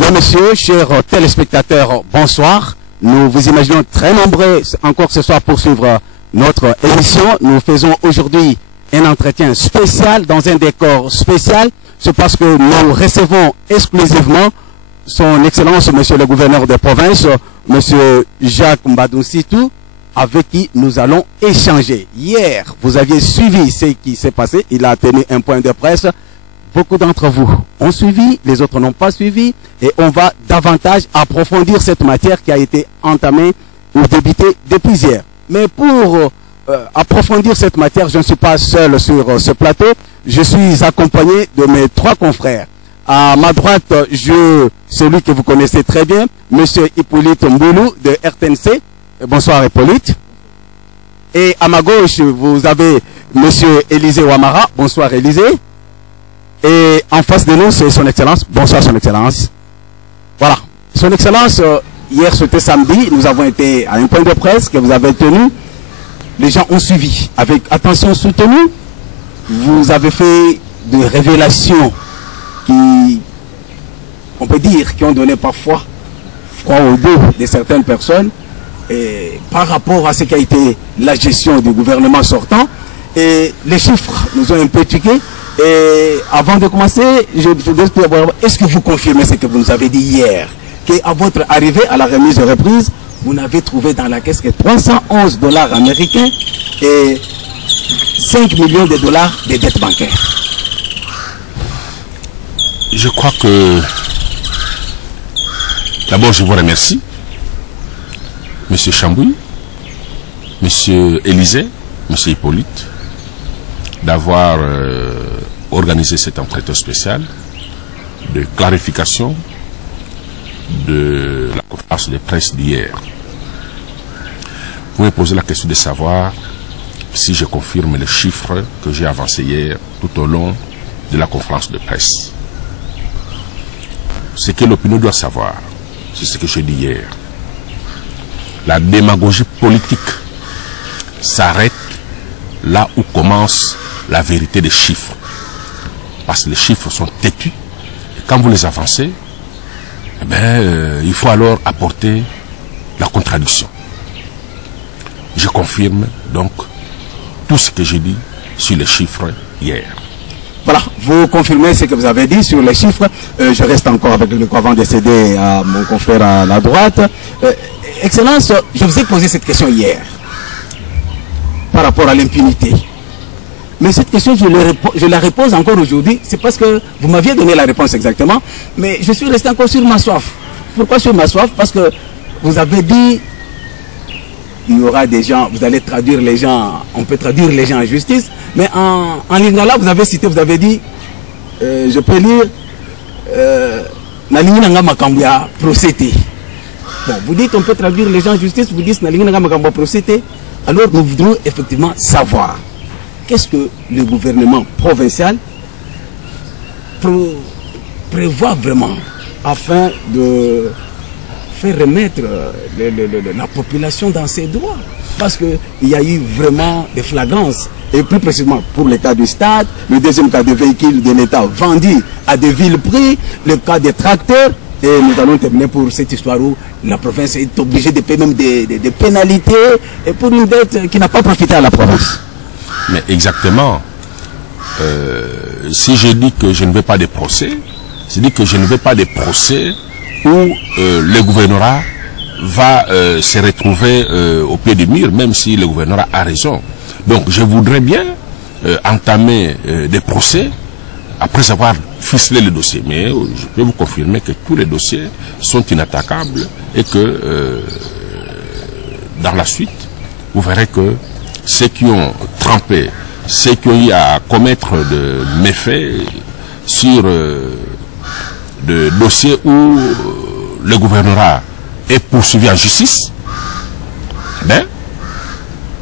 Mesdames, Messieurs, chers téléspectateurs, bonsoir. Nous vous imaginons très nombreux encore ce soir pour suivre notre émission. Nous faisons aujourd'hui un entretien spécial dans un décor spécial. C'est parce que nous recevons exclusivement son Excellence, Monsieur le Gouverneur de province, Monsieur Jacques Mbadouncitou, avec qui nous allons échanger. Hier, vous aviez suivi ce qui s'est passé. Il a tenu un point de presse. Beaucoup d'entre vous ont suivi, les autres n'ont pas suivi, et on va davantage approfondir cette matière qui a été entamée ou débutée depuis hier. Mais pour approfondir cette matière, je ne suis pas seul sur ce plateau, je suis accompagné de mes trois confrères. À ma droite, celui que vous connaissez très bien, Monsieur Hippolyte Mboulou de RTNC. Bonsoir Hippolyte. Et à ma gauche, vous avez Monsieur Élisée Ouamara. Bonsoir Élisée. Et en face de nous, c'est son Excellence. Bonsoir son Excellence. Voilà. Son Excellence, hier c'était samedi, nous avons été à un point de presse que vous avez tenu. Les gens ont suivi avec attention soutenue. Vous avez fait des révélations qui, on peut dire, qui ont donné parfois froid au dos de certaines personnes et par rapport à ce qui a été la gestion du gouvernement sortant. Et les chiffres nous ont un peu tuqués. Et avant de commencer, est-ce que vous confirmez ce que vous nous avez dit hier, qu'à votre arrivée à la remise de reprise, vous n'avez trouvé dans la caisse que 311 $ américains et 5 millions de dollars de dettes bancaires? Je crois que... D'abord, je vous remercie, Monsieur Chambouy, Monsieur Élisée, Monsieur Hippolyte, d'avoir organisé cet entretien spécial de clarification de la conférence de presse d'hier. Vous me posez la question de savoir si je confirme les chiffres que j'ai avancés hier tout au long de la conférence de presse. Ce que l'opinion doit savoir, c'est ce que j'ai dit hier. La démagogie politique s'arrête là où commence la vérité des chiffres. Parce que les chiffres sont têtus. Et quand vous les avancez, eh bien, il faut alors apporter la contradiction. Je confirme donc tout ce que j'ai dit sur les chiffres hier. Voilà, vous confirmez ce que vous avez dit sur les chiffres. Je reste encore avec le micro avant de céder à mon confrère à la droite. Excellence, je vous ai posé cette question hier par rapport à l'impunité. Mais cette question, je la repose encore aujourd'hui. C'est parce que vous m'aviez donné la réponse exactement. Mais je suis resté encore sur ma soif. Pourquoi sur ma soif? Parce que vous avez dit, il y aura des gens, vous allez traduire les gens, on peut traduire les gens en justice. Mais en lisant là, vous avez cité, vous avez dit, je peux lire, Nalingi Nanga Makambia procédé. Bon, vous dites, on peut traduire les gens en justice, vous dites, Nalingi Nanga Makambia procédé. Alors nous voudrons effectivement savoir. Qu'est-ce que le gouvernement provincial prévoit vraiment afin de faire remettre la population dans ses droits? Parce qu'il y a eu vraiment des flagrances. Et plus précisément pour le cas du stade, le deuxième cas de véhicules de l'État vendus à des villes prix, le cas des tracteurs. Et nous allons terminer pour cette histoire où la province est obligée de payer même des pénalités et pour une dette qui n'a pas profité à la province. Mais exactement, si je dis que je ne veux pas de procès, je dis que je ne veux pas de procès où le gouvernorat va se retrouver au pied du mur, même si le gouvernorat a raison. Donc je voudrais bien entamer des procès après avoir ficelé le dossier. Mais je peux vous confirmer que tous les dossiers sont inattaquables et que dans la suite, vous verrez que ceux qui ont trempé, ceux qui ont eu à commettre de méfaits sur des dossiers où le gouvernorat est poursuivi en justice, ben,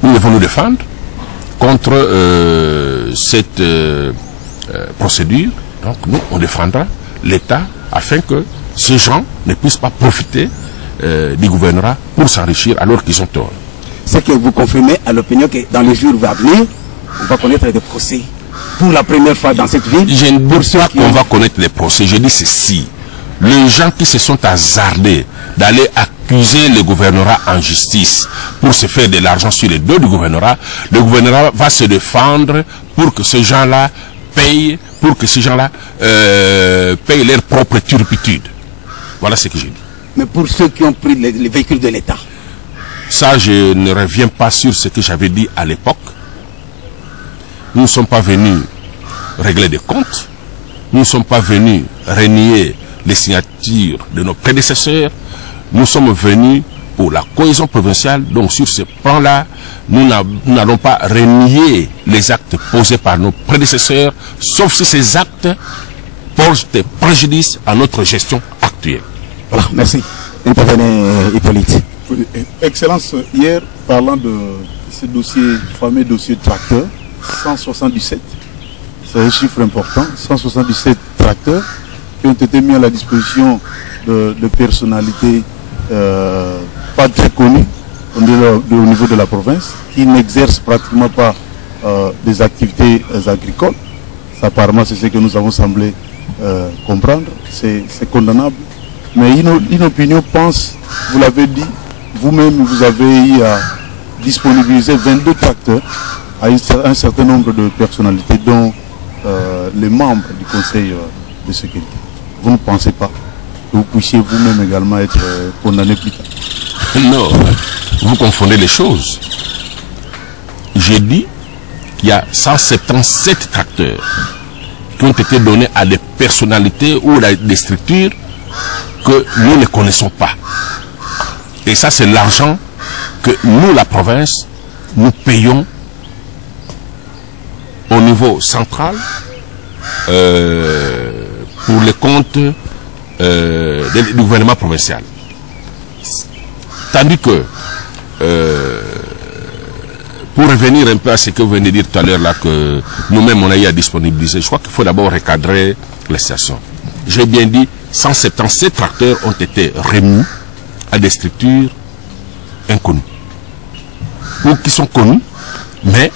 nous devons nous défendre contre cette procédure. Donc nous, on défendra l'État afin que ces gens ne puissent pas profiter du gouvernorat pour s'enrichir alors qu'ils ont tort. C'est que vous confirmez à l'opinion que dans les jours à venir, on va connaître des procès pour la première fois dans cette ville. Je ne dis pas qu'on va connaître les procès. Je dis ceci. les gens qui se sont hasardés d'aller accuser le gouvernorat en justice pour se faire de l'argent sur les dos du gouvernorat, le gouvernorat va se défendre pour que ces gens-là payent, pour que ces gens-là payent leur propre turpitude. Voilà ce que j'ai dit. Mais pour ceux qui ont pris les véhicules de l'État? Ça, je ne reviens pas sur ce que j'avais dit à l'époque. Nous ne sommes pas venus régler des comptes. Nous ne sommes pas venus renier les signatures de nos prédécesseurs. Nous sommes venus pour la cohésion provinciale. Donc sur ce plan-là, nous n'allons pas renier les actes posés par nos prédécesseurs, sauf si ces actes portent préjudice à notre gestion actuelle. Voilà, merci. Intervenez, Hippolyte. Excellence, hier, parlant de ce dossier, fameux dossier tracteur, 177, c'est un chiffre important, 177 tracteurs qui ont été mis à la disposition de personnalités pas très connues au niveau de la province, qui n'exercent pratiquement pas des activités agricoles. Ça, apparemment, c'est ce que nous avons semblé comprendre. C'est condamnable. Mais une opinion pense, vous l'avez dit, vous-même, vous avez eu à disponibiliser 22 tracteurs à un certain nombre de personnalités, dont les membres du Conseil de sécurité. Vous ne pensez pas que vous puissiez vous-même également être condamné plus tard? Non, vous confondez les choses. J'ai dit qu'il y a 177 tracteurs qui ont été donnés à des personnalités ou à des structures que nous ne connaissons pas. Et ça, c'est l'argent que nous, la province, nous payons au niveau central pour les comptes du gouvernement provincial. Tandis que, pour revenir un peu à ce que vous venez de dire tout à l'heure, là, que nous-mêmes on a eu à disponibiliser, je crois qu'il faut d'abord recadrer les stations. J'ai bien dit, 177 tracteurs ont été remis à des structures inconnues, ou qui sont connues, mais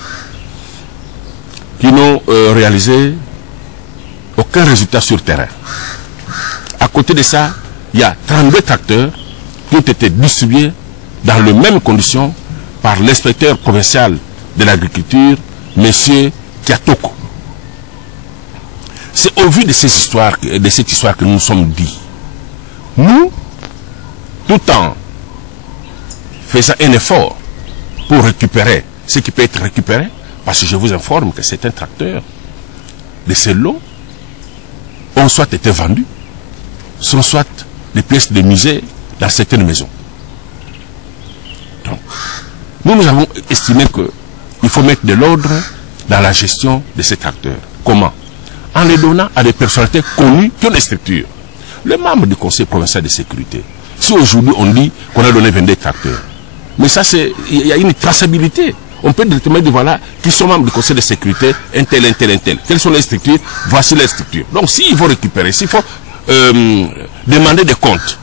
qui n'ont réalisé aucun résultat sur terrain. À côté de ça, il y a 32 tracteurs qui ont été distribués dans les mêmes conditions par l'inspecteur provincial de l'agriculture, M. Kiatoko. C'est au vu de cette histoire que nous nous sommes dit, nous, tout en faisant un effort pour récupérer ce qui peut être récupéré, parce que je vous informe que certains tracteurs de ces lots ont soit été vendus, sont soit des pièces de musée dans certaines maisons. Donc, nous avons estimé qu'il faut mettre de l'ordre dans la gestion de ces tracteurs. Comment? En les donnant à des personnalités connues qui ont des structures. Les membres du Conseil provincial de sécurité. Si aujourd'hui on dit qu'on a donné 22 tracteurs, mais ça c'est, il y a une traçabilité. On peut directement dire voilà, qui sont membres du Conseil de sécurité, un tel, un tel, un tel. Quelles sont les structures? Voici les structures. Donc s'il faut récupérer, s'il faut demander des comptes,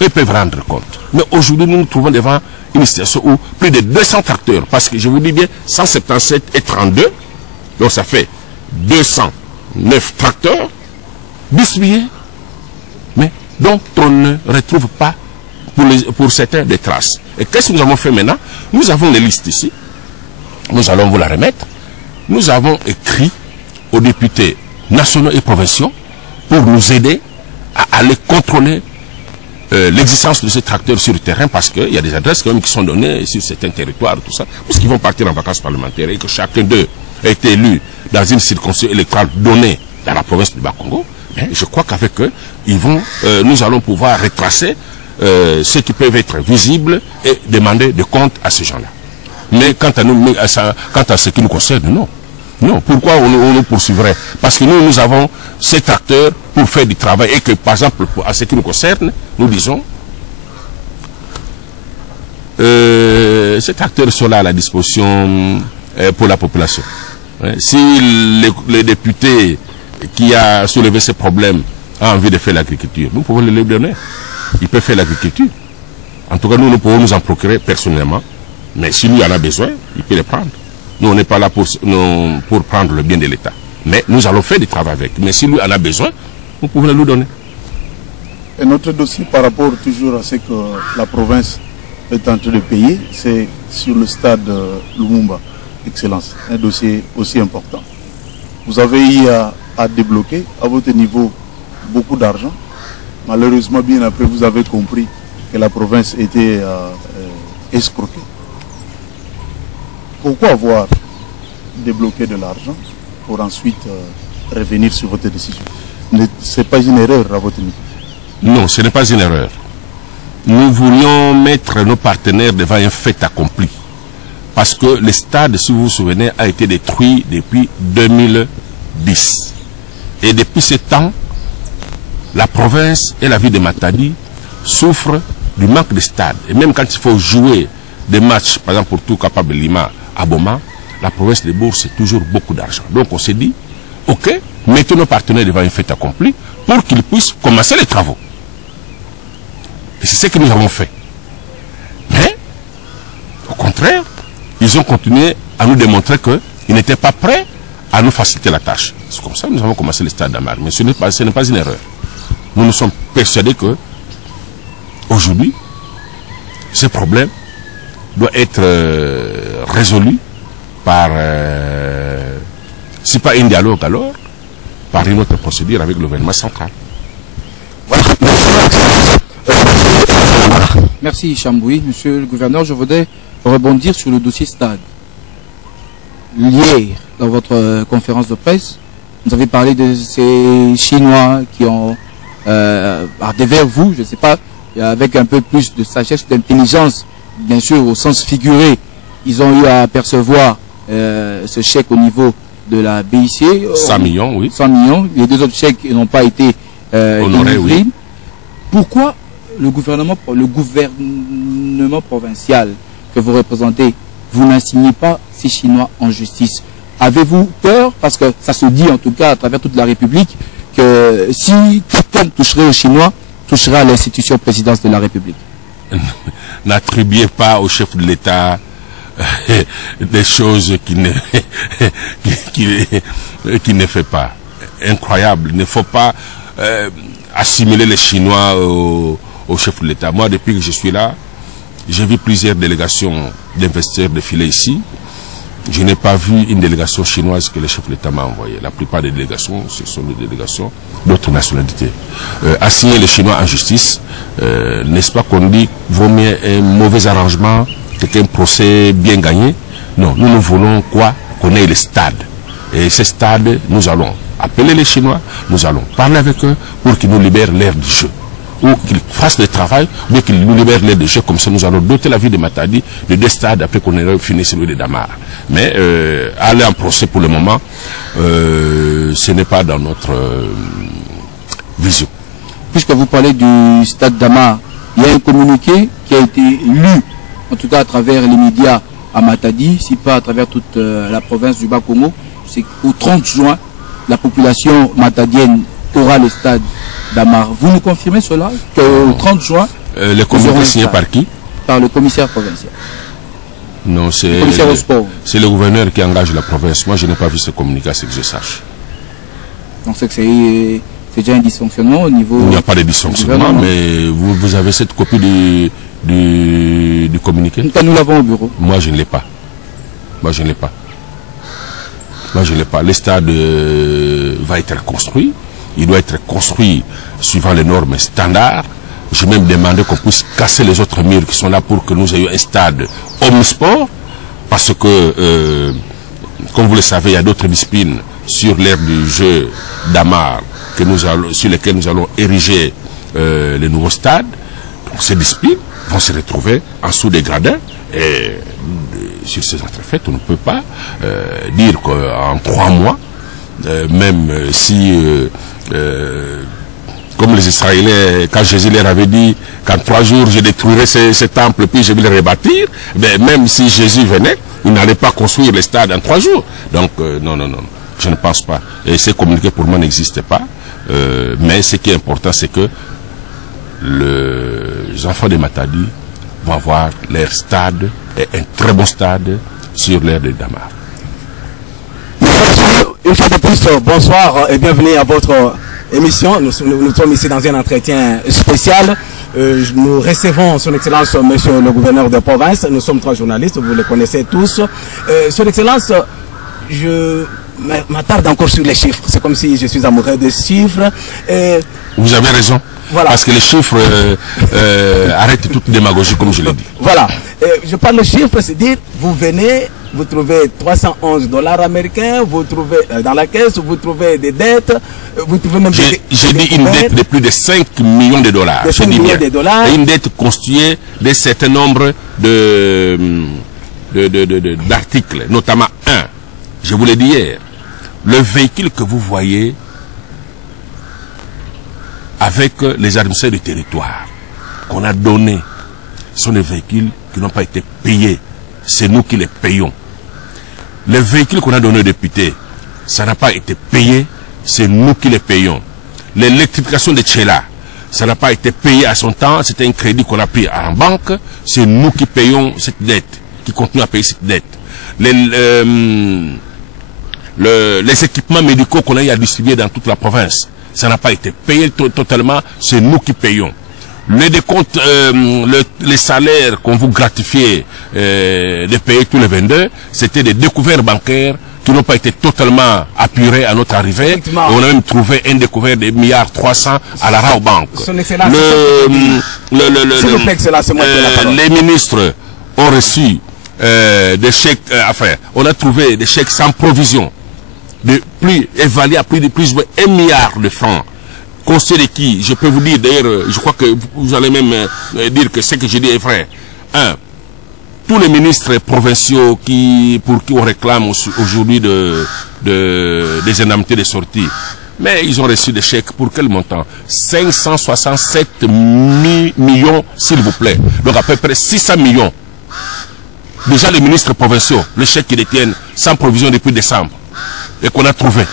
ils peuvent rendre compte. Mais aujourd'hui nous nous trouvons devant une situation où plus de 200 tracteurs, parce que je vous dis bien 177 et 32, donc ça fait 209 tracteurs distribués, mais dont on ne retrouve pas pour certains des traces. Et qu'est-ce que nous avons fait maintenant? Nous avons les listes ici, nous allons vous la remettre. Nous avons écrit aux députés nationaux et provinciaux pour nous aider à aller contrôler l'existence de ces tracteurs sur le terrain, parce qu'il y a des adresses quand même qui sont données sur certains territoires, tout ça, parce qu'ils vont partir en vacances parlementaires et que chacun d'eux a été élu dans une circonscription électorale donnée dans la province du Bas-Congo. Je crois qu'avec eux, nous allons pouvoir retracer ceux qui peuvent être visibles et demander des comptes à ces gens-là. Mais quant à nous, quant à ce qui nous concerne, non. Non, pourquoi on nous poursuivrait? Parce que nous avons ces tracteurs pour faire du travail et que, par exemple, à ce qui nous concerne, nous disons, ces tracteurs sont là à la disposition pour la population. Si les députés qui a soulevé ces problèmes a envie de faire l'agriculture, nous pouvons les donner. Ils peuvent faire l'agriculture. En tout cas, nous pouvons nous en procurer personnellement. Mais si lui en a besoin, il peut les prendre. Nous, on n'est pas là pour prendre le bien de l'État. Mais nous allons faire du travail avec. Mais si lui en a besoin, nous pouvons le lui donner. Et notre dossier par rapport toujours à ce que la province est en train de payer, c'est sur le stade Lumumba, Excellence, un dossier aussi important. Vous avez eu à débloquer à votre niveau beaucoup d'argent. Malheureusement, bien après, vous avez compris que la province était escroquée. Pourquoi avoir débloqué de l'argent pour ensuite revenir sur votre décision? Ce n'est pas une erreur à votre niveau? Non, ce n'est pas une erreur. Nous voulions mettre nos partenaires devant un fait accompli. Parce que le stade, si vous vous souvenez, a été détruit depuis 2010. Et depuis ce temps, la province et la ville de Matadi souffrent du manque de stade. Et même quand il faut jouer des matchs, par exemple pour tout capable Lima à Boma, la province de Bourg, c'est toujours beaucoup d'argent. Donc on s'est dit, ok, mettons nos partenaires devant un fait accompli pour qu'ils puissent commencer les travaux. Et c'est ce que nous avons fait. Mais, au contraire, ils ont continué à nous démontrer qu'ils n'étaient pas prêts à nous faciliter la tâche. C'est comme ça que nous avons commencé le stade d'Amar. Mais ce n'est pas une erreur. Nous nous sommes persuadés que, aujourd'hui, ce problème doit être résolu par, si pas un dialogue alors, par une autre procédure avec le gouvernement central. Voilà. Merci Chamboui. Monsieur le gouverneur, je voudrais rebondir sur le dossier stade. Hier, dans votre conférence de presse, vous avez parlé de ces Chinois qui ont, devers vous, je ne sais pas, avec un peu plus de sagesse, d'intelligence, bien sûr au sens figuré, ils ont eu à percevoir ce chèque au niveau de la BIC. 100 millions, oui. 100 millions. Les deux autres chèques n'ont pas été honorés, oui. Pourquoi le gouvernement provincial que vous représentez, vous n'assignez pas ces Chinois en justice? Avez-vous peur, parce que ça se dit en tout cas à travers toute la République, que si quelqu'un toucherait aux Chinois, toucherait à l'institution présidence de la République? N'attribuez pas au chef de l'État des choses qu'il ne fait pas. Incroyable. Il ne faut pas assimiler les Chinois au chef de l'État. Moi, depuis que je suis là, j'ai vu plusieurs délégations d'investisseurs défiler ici. Je n'ai pas vu une délégation chinoise que le chef de l'État m'a envoyée. La plupart des délégations, ce sont des délégations d'autres nationalités. Assigner les Chinois en justice, n'est-ce pas qu'on dit vaut mieux un mauvais arrangement qu'un procès bien gagné? Non, nous voulons quoi? Qu'on ait les stades. Et ces stades, nous allons appeler les Chinois, nous allons parler avec eux pour qu'ils nous libèrent l'air du jeu. Ou qu'ils fassent le travail, ou qu'ils nous libèrent l'air du jeu. Comme ça, nous allons doter la ville de Matadi de 2 stades après qu'on ait fini celui de Damar. Mais aller en procès pour le moment, ce n'est pas dans notre vision. Puisque vous parlez du stade Damar, il y a un communiqué qui a été lu, en tout cas à travers les médias à Matadi, si pas à travers toute la province du Bas-Congo. C'est qu'au 30 juin, la population matadienne aura le stade Damar. Vous nous confirmez cela, qu'au 30 juin... le communiqué signé par qui? Par le commissaire provincial. Non, c'est le gouverneur qui engage la province. Moi, je n'ai pas vu ce communiqué, c'est que je sache. Donc c'est que c'est déjà un dysfonctionnement au niveau... Il n'y a pas de dysfonctionnement, mais vous avez cette copie du communiqué? Nous l'avons au bureau. Moi, je ne l'ai pas. Moi, je ne l'ai pas. Moi, je ne l'ai pas. Le stade va être construit. Il doit être construit suivant les normes standards. J'ai même demandé qu'on puisse casser les autres murs qui sont là pour que nous ayons un stade omnisport. Parce que, comme vous le savez, il y a d'autres disciplines sur l'aire du jeu d'Amar sur lesquelles nous allons ériger les nouveaux stades. Donc ces disciplines vont se retrouver en dessous des gradins. Et sur ces entrefaites, on ne peut pas dire qu'en 3 mois, même si... comme les Israéliens, quand Jésus leur avait dit qu'en 3 jours je détruirais ces temples puis je vais les rebâtir, mais même si Jésus venait, il n'allait pas construire les stades en 3 jours. Donc non, je ne pense pas. Et ces communiqués pour moi n'existent pas. Mais ce qui est important, c'est que les enfants de Matadi vont avoir leur stade, et un très bon stade sur l'aire de Damar. Une fois de plus, bonsoir et bienvenue à votre émission. Nous sommes ici dans un entretien spécial. Nous recevons Son Excellence Monsieur le Gouverneur de province. Nous sommes 3 journalistes, vous les connaissez tous. Son Excellence, je m'attarde encore sur les chiffres. C'est comme si je suis amoureux des chiffres. Vous avez raison. Voilà. Parce que les chiffres arrêtent toute démagogie, comme je l'ai dit. Voilà. Je parle de chiffres, c'est dire, vous venez, vous trouvez 311 $ américains, vous trouvez dans la caisse, vous trouvez des dettes, vous trouvez même J'ai dit une dette de plus de 5 millions de dollars. De 5 millions de dollars. Et une dette constituée d'un certain nombre d'articles, notamment un. Je vous l'ai dit hier. Le véhicule que vous voyez avec les administrateurs du territoire qu'on a donné sont des véhicules qui n'ont pas été payés. C'est nous qui les payons. Les véhicules qu'on a donnés aux députés, ça n'a pas été payé, c'est nous qui les payons. L'électrification de Tchela, ça n'a pas été payé à son temps, c'était un crédit qu'on a pris en banque, c'est nous qui payons cette dette, qui continuons à payer cette dette. Les équipements médicaux qu'on a eu à distribuer dans toute la province, ça n'a pas été payé totalement, c'est nous qui payons. Les décomptes, les salaires qu'on vous gratifiait de payer tous les 22, c'était des découvertes bancaires qui n'ont pas été totalement apurés à notre arrivée. Et on a même trouvé un découvert de 1,3 milliard à la Rabobank. Les ministres ont reçu des chèques, enfin, on a trouvé des chèques sans provision, évalués à plus de 1 milliard de francs. Conseil de qui, je peux vous dire, d'ailleurs, je crois que vous allez même dire que ce que je dis est vrai. Tous les ministres provinciaux pour qui on réclame aujourd'hui des indemnités de sortie, mais ils ont reçu des chèques pour quel montant? 567 millions, s'il vous plaît. Donc à peu près 600 millions. Déjà les ministres provinciaux, les chèques qu'ils détiennent sans provision depuis décembre, et qu'on a trouvé.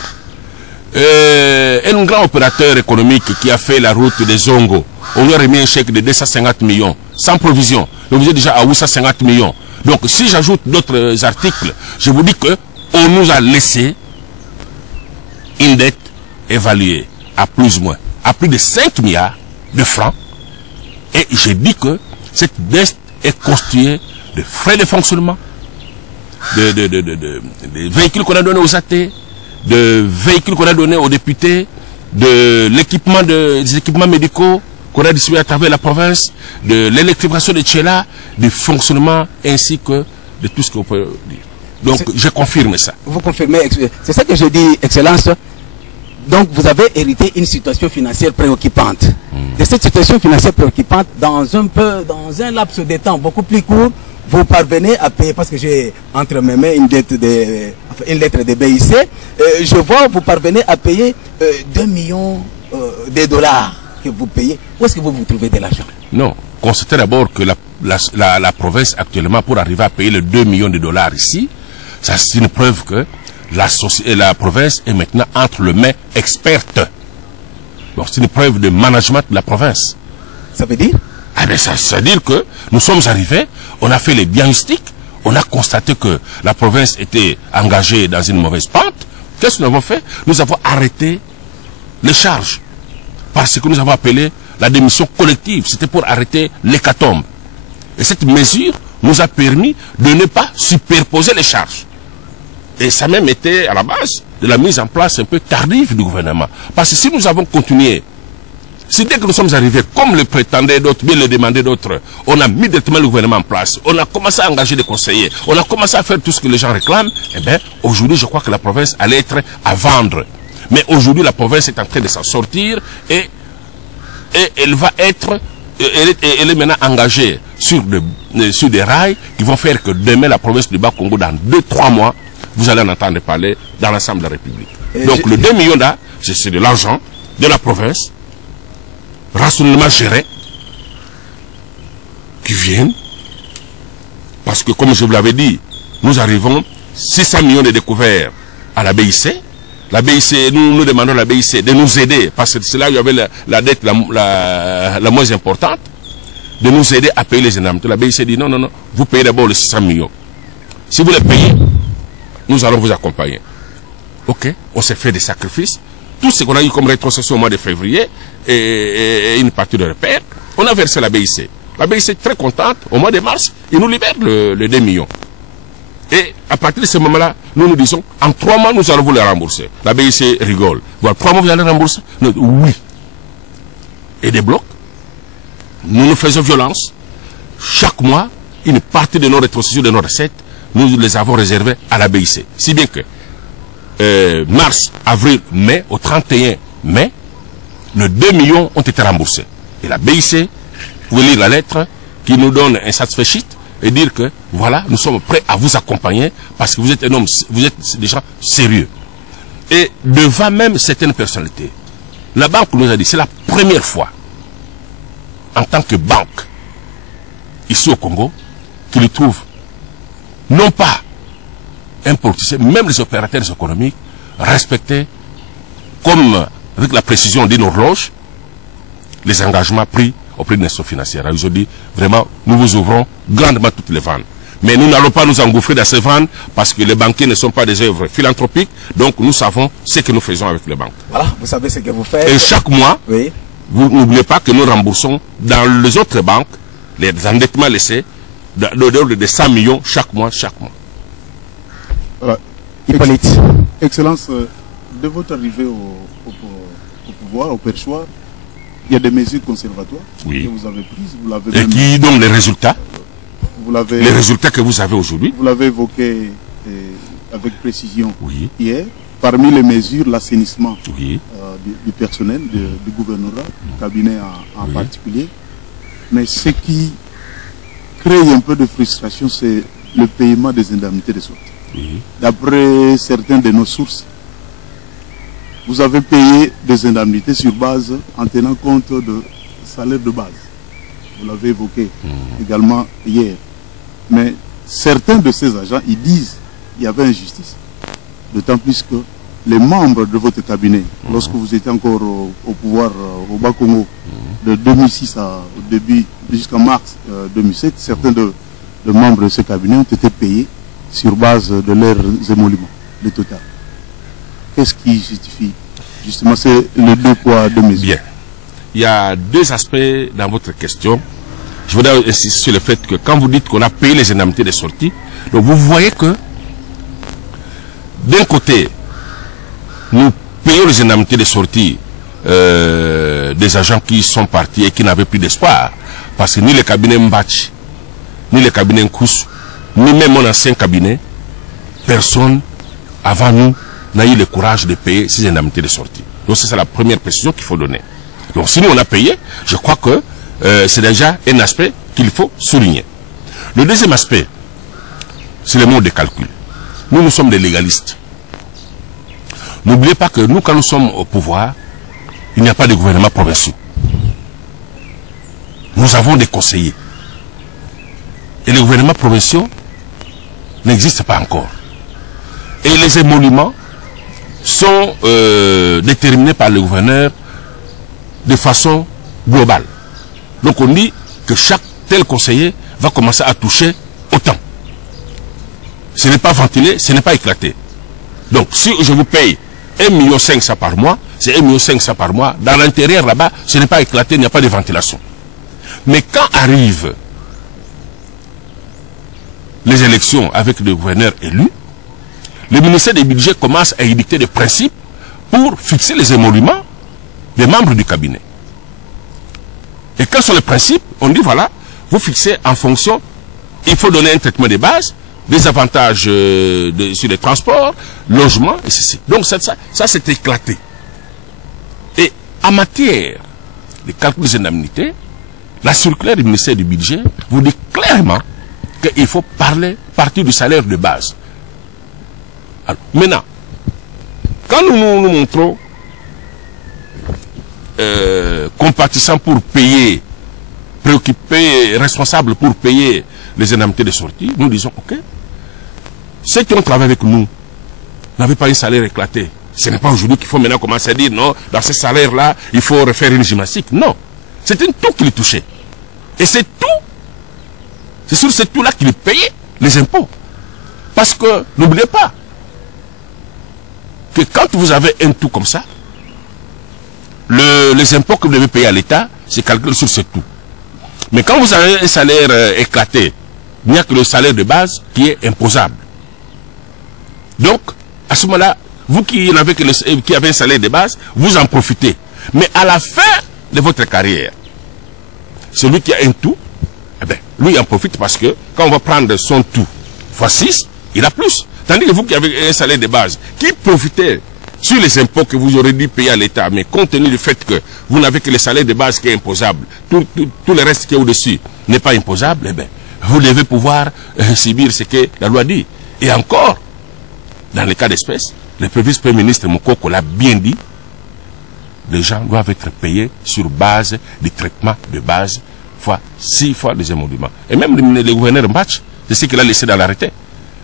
Un grand opérateur économique qui a fait la route des Zongo, on lui a remis un chèque de 250 millions, sans provision. Donc vous êtes déjà à 850 millions. Donc si j'ajoute d'autres articles, je vous dis que on nous a laissé une dette évaluée à plus ou moins, à plus de 5 milliards de francs. Et j'ai dit que cette dette est constituée de frais de fonctionnement, de véhicules qu'on a donnés aux athées, de véhicules qu'on a donnés aux députés, de l'équipement des équipements médicaux qu'on a distribué à travers la province, de l'électrification de Tchela, du fonctionnement ainsi que de tout ce qu'on peut dire. Donc je confirme ça. Vous confirmez, c'est ça que je dis, Excellence. Donc vous avez hérité une situation financière préoccupante. De cette situation financière préoccupante, dans un laps de temps beaucoup plus court, vous parvenez à payer, parce que j'ai entre mes mains une lettre de BIC, je vois vous parvenez à payer 2 millions de dollars que vous payez. Où est-ce que vous trouvez de l'argent? Non, constatez d'abord que la province actuellement, pour arriver à payer les 2 millions de dollars ici, ça c'est une preuve que la province est maintenant entre les mains expertes. Donc c'est une preuve de management de la province. Ça veut dire? Ah ben ça veut dire que nous sommes arrivés, on a fait les diagnostics, on a constaté que la province était engagée dans une mauvaise pente. Qu'est-ce que nous avons fait? Nous avons arrêté les charges. Parce que nous avons appelé la démission collective. C'était pour arrêter l'hécatombe. Et cette mesure nous a permis de ne pas superposer les charges. Et ça même été à la base de la mise en place un peu tardive du gouvernement. Parce que si nous avons continué, si dès que nous sommes arrivés, comme le prétendaient d'autres, bien le demandaient d'autres, on a mis directement le gouvernement en place, on a commencé à engager des conseillers, on a commencé à faire tout ce que les gens réclament, eh bien, aujourd'hui, je crois que la province allait être à vendre. Mais aujourd'hui, la province est en train de s'en sortir et elle va être, elle est maintenant engagée sur des rails qui vont faire que demain, la province du Bas-Congo, dans 2-3 mois, vous allez en entendre parler dans l'ensemble de la République. Donc, le 2 millions là, c'est de l'argent de la province, rationnellement gérés, qui viennent, parce que comme je vous l'avais dit, nous arrivons 600 millions de découverts à la BIC. La BIC, nous demandons à la BIC de nous aider, parce que c'est là où il y avait la dette la moins importante, de nous aider à payer les indemnités. La BIC dit non, non, non, vous payez d'abord les 600 millions. Si vous les payez, nous allons vous accompagner. Ok, on s'est fait des sacrifices. tout ce qu'on a eu comme rétrocession au mois de février et une partie de repère, on a versé la BIC. La BIC est très contente. Au mois de mars, ils nous libèrent le 2 millions. Et à partir de ce moment-là, nous disons, en 3 mois, nous allons vous les rembourser. La BIC rigole. Voilà, 3 mois, vous allez rembourser? Oui. Et des blocs. Nous faisons violence. Chaque mois, une partie de nos rétrocessions, de nos recettes, nous les avons réservées à la BIC. Si bien que mars, avril, mai, au 31 mai, les 2 millions ont été remboursés. Et la BIC, vous pouvez lire la lettre qui nous donne un satisfait sheet et dire que voilà, nous sommes prêts à vous accompagner parce que vous êtes un homme, vous êtes des gens sérieux. Et devant même certaines personnalités, la banque nous a dit, c'est la première fois en tant que banque ici au Congo qu'ils trouvent non pas un politicien, même les opérateurs économiques respectés comme avec la précision d'une horloge les engagements pris auprès de l'institution financière. Ils ont dit, vraiment, nous vous ouvrons grandement toutes les vannes. Mais nous n'allons pas nous engouffrer dans ces vannes parce que les banquiers ne sont pas des œuvres philanthropiques. Donc nous savons ce que nous faisons avec les banques. Voilà, vous savez ce que vous faites. Et chaque mois, oui, vous n'oubliez pas que nous remboursons dans les autres banques les endettements laissés de l'ordre de 100 millions chaque mois. Voilà. Hippolyte. Excellence, de votre arrivée au pouvoir, au perchoir, il y a des mesures conservatoires Oui. que vous avez prises. Vous l'avez Et même, qui donnent les résultats, les résultats que vous avez aujourd'hui. Vous l'avez évoqué avec précision Oui. hier. Parmi les mesures, l'assainissement Oui. du personnel, du gouvernorat, du cabinet en Oui. particulier. Mais ce qui crée un peu de frustration, c'est le paiement des indemnités de sortie. Oui. D'après certaines de nos sources, vous avez payé des indemnités sur base en tenant compte de salaire de base. Vous l'avez évoqué également hier. Mais certains de ces agents, ils disent qu'il y avait injustice. D'autant plus que les membres de votre cabinet, lorsque vous étiez encore au pouvoir au Bas-Congo, de 2006 au début jusqu'en mars 2007, certains de membres de ce cabinet ont été payés sur base de leurs émoluments, le total. Qu'est-ce qui justifie? Justement, c'est le 2 poids, 2 mesures. Bien. Il y a 2 aspects dans votre question. Je voudrais insister sur le fait que quand vous dites qu'on a payé les indemnités de sortie, donc vous voyez que d'un côté, nous payons les indemnités de sortie des agents qui sont partis et qui n'avaient plus d'espoir. Parce que ni le cabinet Mbachi, ni le cabinet Nkous, ni même mon ancien cabinet, personne avant nous n'a eu le courage de payer ces indemnités de sortie. Donc c'est la première précision qu'il faut donner. Donc si nous on a payé, je crois que c'est déjà un aspect qu'il faut souligner. Le deuxième aspect, c'est le mode de calcul. Nous sommes des légalistes. N'oubliez pas que nous, quand nous sommes au pouvoir, il n'y a pas de gouvernement provincial. Nous avons des conseillers. Et les gouvernements provinciaux n'existent pas encore. Et les émoluments sont déterminés par le gouverneur de façon globale. Donc on dit que chaque tel conseiller va commencer à toucher autant. Ce n'est pas ventilé, ce n'est pas éclaté. Donc si je vous paye 1,5 million par mois, c'est 1,5 million par mois. Dans l'intérieur là-bas, ce n'est pas éclaté, il n'y a pas de ventilation. Mais quand arrivent les élections avec le gouverneur élu, le ministère des budgets commence à édicter des principes pour fixer les émoluments des membres du cabinet. Et quels sont les principes? On dit voilà, vous fixez en fonction, il faut donner un traitement de base, des avantages sur les transports, logement, et ceci. Donc ça c'est éclaté. Et en matière de calcul des indemnités, la circulaire du ministère du budget vous dit clairement qu'il faut partir du salaire de base. Alors, maintenant, quand nous nous montrons compatissants pour payer, préoccupés, responsables pour payer les indemnités de sortie, nous disons ok, ceux qui ont travaillé avec nous n'avaient pas un salaire éclaté. Ce n'est pas aujourd'hui qu'il faut maintenant commencer à dire non, dans ce salaire-là, il faut refaire une gymnastique. Non, c'est un tout qui les touchait. Et c'est tout, c'est sur ce tout-là qu'il payait les impôts. Parce que, n'oubliez pas, que quand vous avez un tout comme ça, les impôts que vous devez payer à l'État, c'est calculé sur ce tout. Mais quand vous avez un salaire éclaté, il n'y a que le salaire de base qui est imposable. Donc, à ce moment-là, vous qui avez un salaire de base, vous en profitez. Mais à la fin de votre carrière, celui qui a un tout, eh bien, lui en profite parce que quand on va prendre son tout fois 6, il a plus. Tandis que vous qui avez un salaire de base, qui profitez sur les impôts que vous aurez dû payer à l'État, mais compte tenu du fait que vous n'avez que le salaire de base qui est imposable, tout le reste qui est au-dessus n'est pas imposable, eh bien, vous devez pouvoir subir ce que la loi dit. Et encore, dans les cas d'espèce, le vice-premier ministre Moukoko l'a bien dit, les gens doivent être payés sur base du traitement de base, fois 6 fois les émoluments. Et même le gouverneur Mbach, c'est ce qu'il a laissé dans l'arrêté.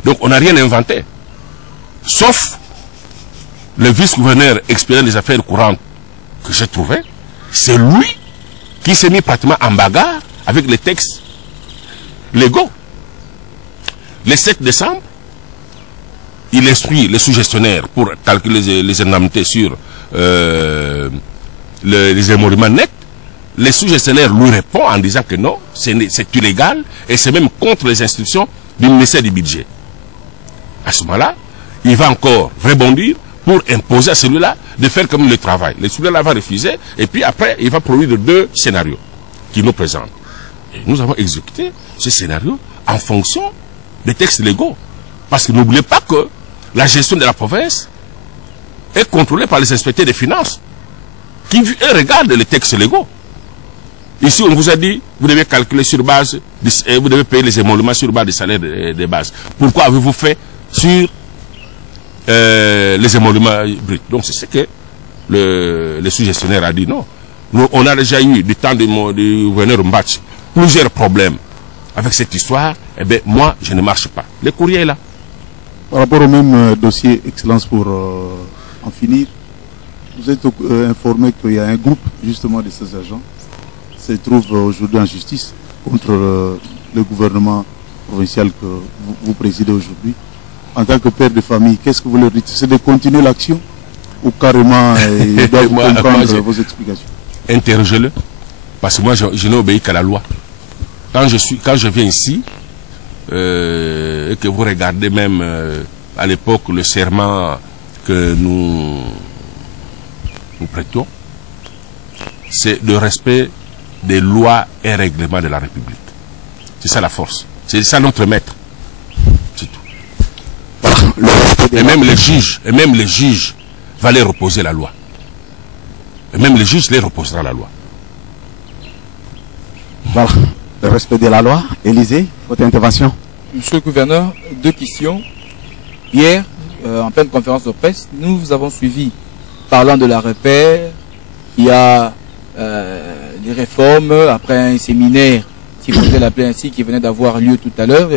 Donc on n'a rien inventé. Sauf le vice-gouverneur expert des affaires courantes que j'ai trouvé, c'est lui qui s'est mis pratiquement en bagarre avec les textes légaux. Le 7 décembre, il instruit les sous-gestionnaires pour calculer les indemnités sur les émoluments nets. Les sous-gestionnaires lui répondent en disant que non, c'est illégal et c'est même contre les instructions du ministère du budget. À ce moment-là, il va encore rebondir pour imposer à celui-là de faire comme le travail. Celui-là va refuser et puis après, il va produire 2 scénarios qu'il nous présente. Et nous avons exécuté ce scénario en fonction des textes légaux. Parce que n'oubliez pas que la gestion de la province est contrôlée par les inspecteurs des finances qui regardent les textes légaux. Ici, on vous a dit, vous devez calculer sur base, vous devez payer les émoluments sur base des salaires de base. Pourquoi avez-vous fait sur les émoluments bruts? Donc, c'est ce que le sous-gestionnaire a dit. Non. Nous, on a déjà eu, du temps du gouverneur Mbach, plusieurs problèmes avec cette histoire. Eh bien, moi, je ne marche pas. Le courrier est là. Par rapport au même dossier, Excellence, pour en finir, vous êtes informé qu'il y a un groupe, justement, de ces agents se trouve aujourd'hui en justice contre le gouvernement provincial que vous présidez aujourd'hui. En tant que père de famille, qu'est-ce que vous leur dites? C'est de continuer l'action ou carrément ils doivent comprendre vos explications? Interrogez-le, parce que moi je n'ai obéi qu'à la loi. Quand je viens ici, et que vous regardez même à l'époque le serment que nous prêtons, c'est le respect des lois et règlements de la République. C'est ça la force. C'est ça notre maître. C'est tout. Et même les juges va les reposer la loi. Et même les juges les reposera la loi. Voilà. Le respect de la loi. Élisée, votre intervention. Monsieur le gouverneur, 2 questions. Hier, en pleine conférence de presse, nous avons suivi, parlant de la repère, il y a des réformes, après un séminaire, si vous voulez l'appeler ainsi, qui venait d'avoir lieu tout à l'heure.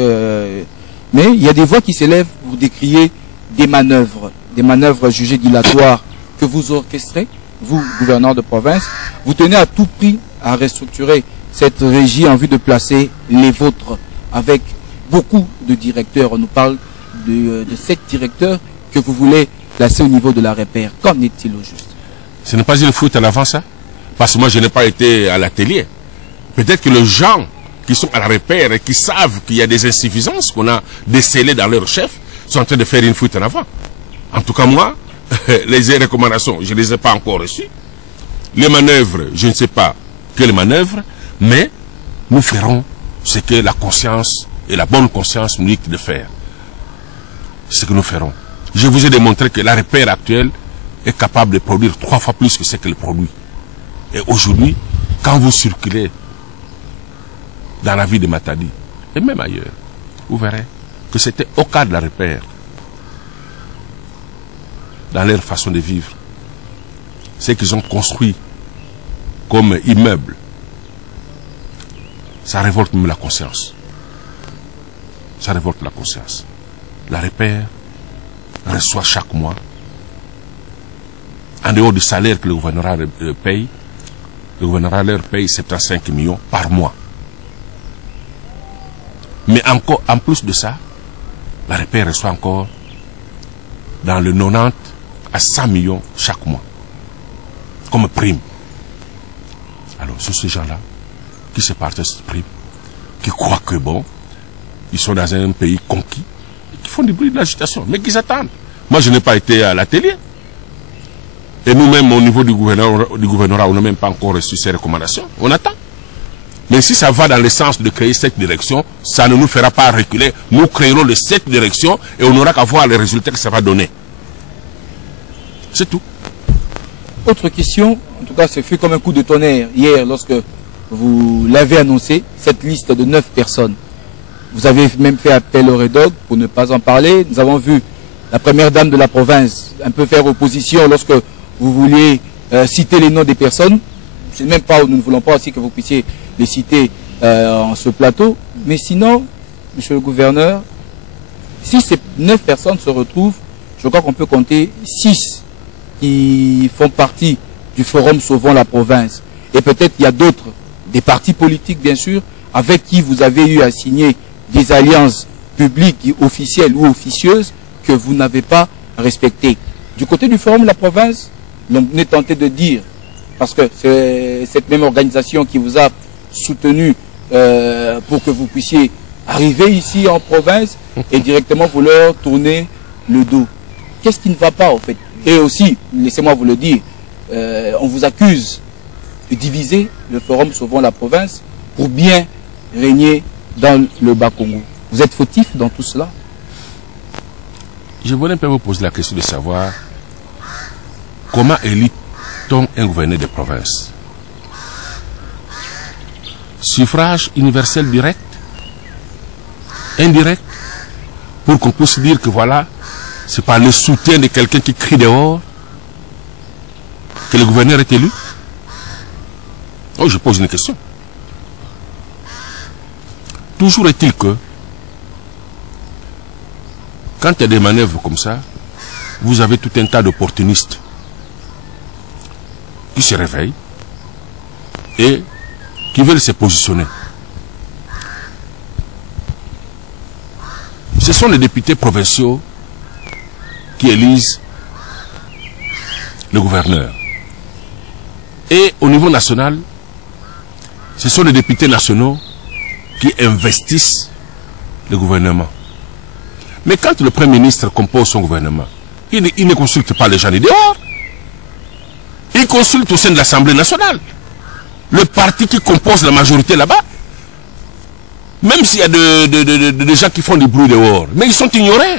Mais il y a des voix qui s'élèvent pour décrier des manœuvres jugées dilatoires que vous orchestrez, vous, gouverneur de province. Vous tenez à tout prix à restructurer cette régie en vue de placer les vôtres avec beaucoup de directeurs. On nous parle de 7 directeurs que vous voulez placer au niveau de la repère. Qu'en est-il au juste? Ce n'est pas une faute à l'avant, ça? Parce que moi, je n'ai pas été à l'atelier. Peut-être que les gens qui sont à la repère et qui savent qu'il y a des insuffisances qu'on a décelées dans leur chef sont en train de faire une fuite en avant. En tout cas, moi, les recommandations, je ne les ai pas encore reçues. Les manœuvres, je ne sais pas quelles manœuvres, mais nous ferons ce que la conscience et la bonne conscience nous dit de faire. C'est ce que nous ferons. Je vous ai démontré que la repère actuelle est capable de produire 3 fois plus que ce qu'elle produit. Et aujourd'hui, quand vous circulez dans la ville de Matadi, et même ailleurs, vous verrez que c'était au cas de la repère, dans leur façon de vivre, ce qu'ils ont construit comme immeuble, ça révolte même la conscience. Ça révolte la conscience. La repère reçoit chaque mois, en dehors du salaire que le gouvernorat paye, le gouvernorat leur paye 75 millions par mois. Mais encore, en plus de ça, la repère reçoit encore dans le 90 à 100 millions chaque mois. comme prime. Alors, sur ces gens-là, qui se partagent cette prime, qui croient que bon, ils sont dans un pays conquis, et qui font du bruit de l'agitation, mais qu'ils attendent. Moi, je n'ai pas été à l'atelier. Et nous-mêmes, au niveau du gouvernorat, on n'a même pas encore reçu ces recommandations. On attend. Mais si ça va dans le sens de créer cette direction, ça ne nous fera pas reculer. Nous créerons cette direction et on n'aura qu'à voir les résultats que ça va donner. C'est tout. Autre question, en tout cas, ce fut comme un coup de tonnerre hier lorsque vous l'avez annoncé, cette liste de 9 personnes. Vous avez même fait appel au REDOC pour ne pas en parler. Nous avons vu la première dame de la province un peu faire opposition lorsque vous vouliez citer les noms des personnes. Je ne sais même pas, nous ne voulons pas aussi que vous puissiez les citer en ce plateau. Mais sinon, monsieur le gouverneur, si ces 9 personnes se retrouvent, je crois qu'on peut compter 6 qui font partie du forum Sauvons la province. Et peut-être il y a d'autres, des partis politiques bien sûr, avec qui vous avez eu à signer des alliances publiques, officielles ou officieuses, que vous n'avez pas respectées. Du côté du forum la province, on est tenté de dire, parce que c'est cette même organisation qui vous a soutenu pour que vous puissiez arriver ici en province et directement vous leur tourner le dos. Qu'est-ce qui ne va pas en fait? Et aussi, laissez-moi vous le dire, on vous accuse de diviser le forum Sauvons la province pour bien régner dans le Bas-Congo. Vous êtes fautif dans tout cela? Je voulais un peu vous poser la question de savoir comment élit-on un gouverneur de province? Suffrage universel direct? Indirect? Pour qu'on puisse dire que voilà, c'est par le soutien de quelqu'un qui crie dehors que le gouverneur est élu? Oh, je pose une question. Toujours est-il que quand il y a des manœuvres comme ça, vous avez tout un tas d'opportunistes qui se réveillent et qui veulent se positionner. Ce sont les députés provinciaux qui élisent le gouverneur. Et au niveau national, ce sont les députés nationaux qui investissent le gouvernement. Mais quand le Premier ministre compose son gouvernement, il ne consulte pas les gens dehors. Il consulte au sein de l'Assemblée nationale. Le parti qui compose la majorité là-bas, même s'il y a des gens qui font du bruit dehors, mais ils sont ignorés.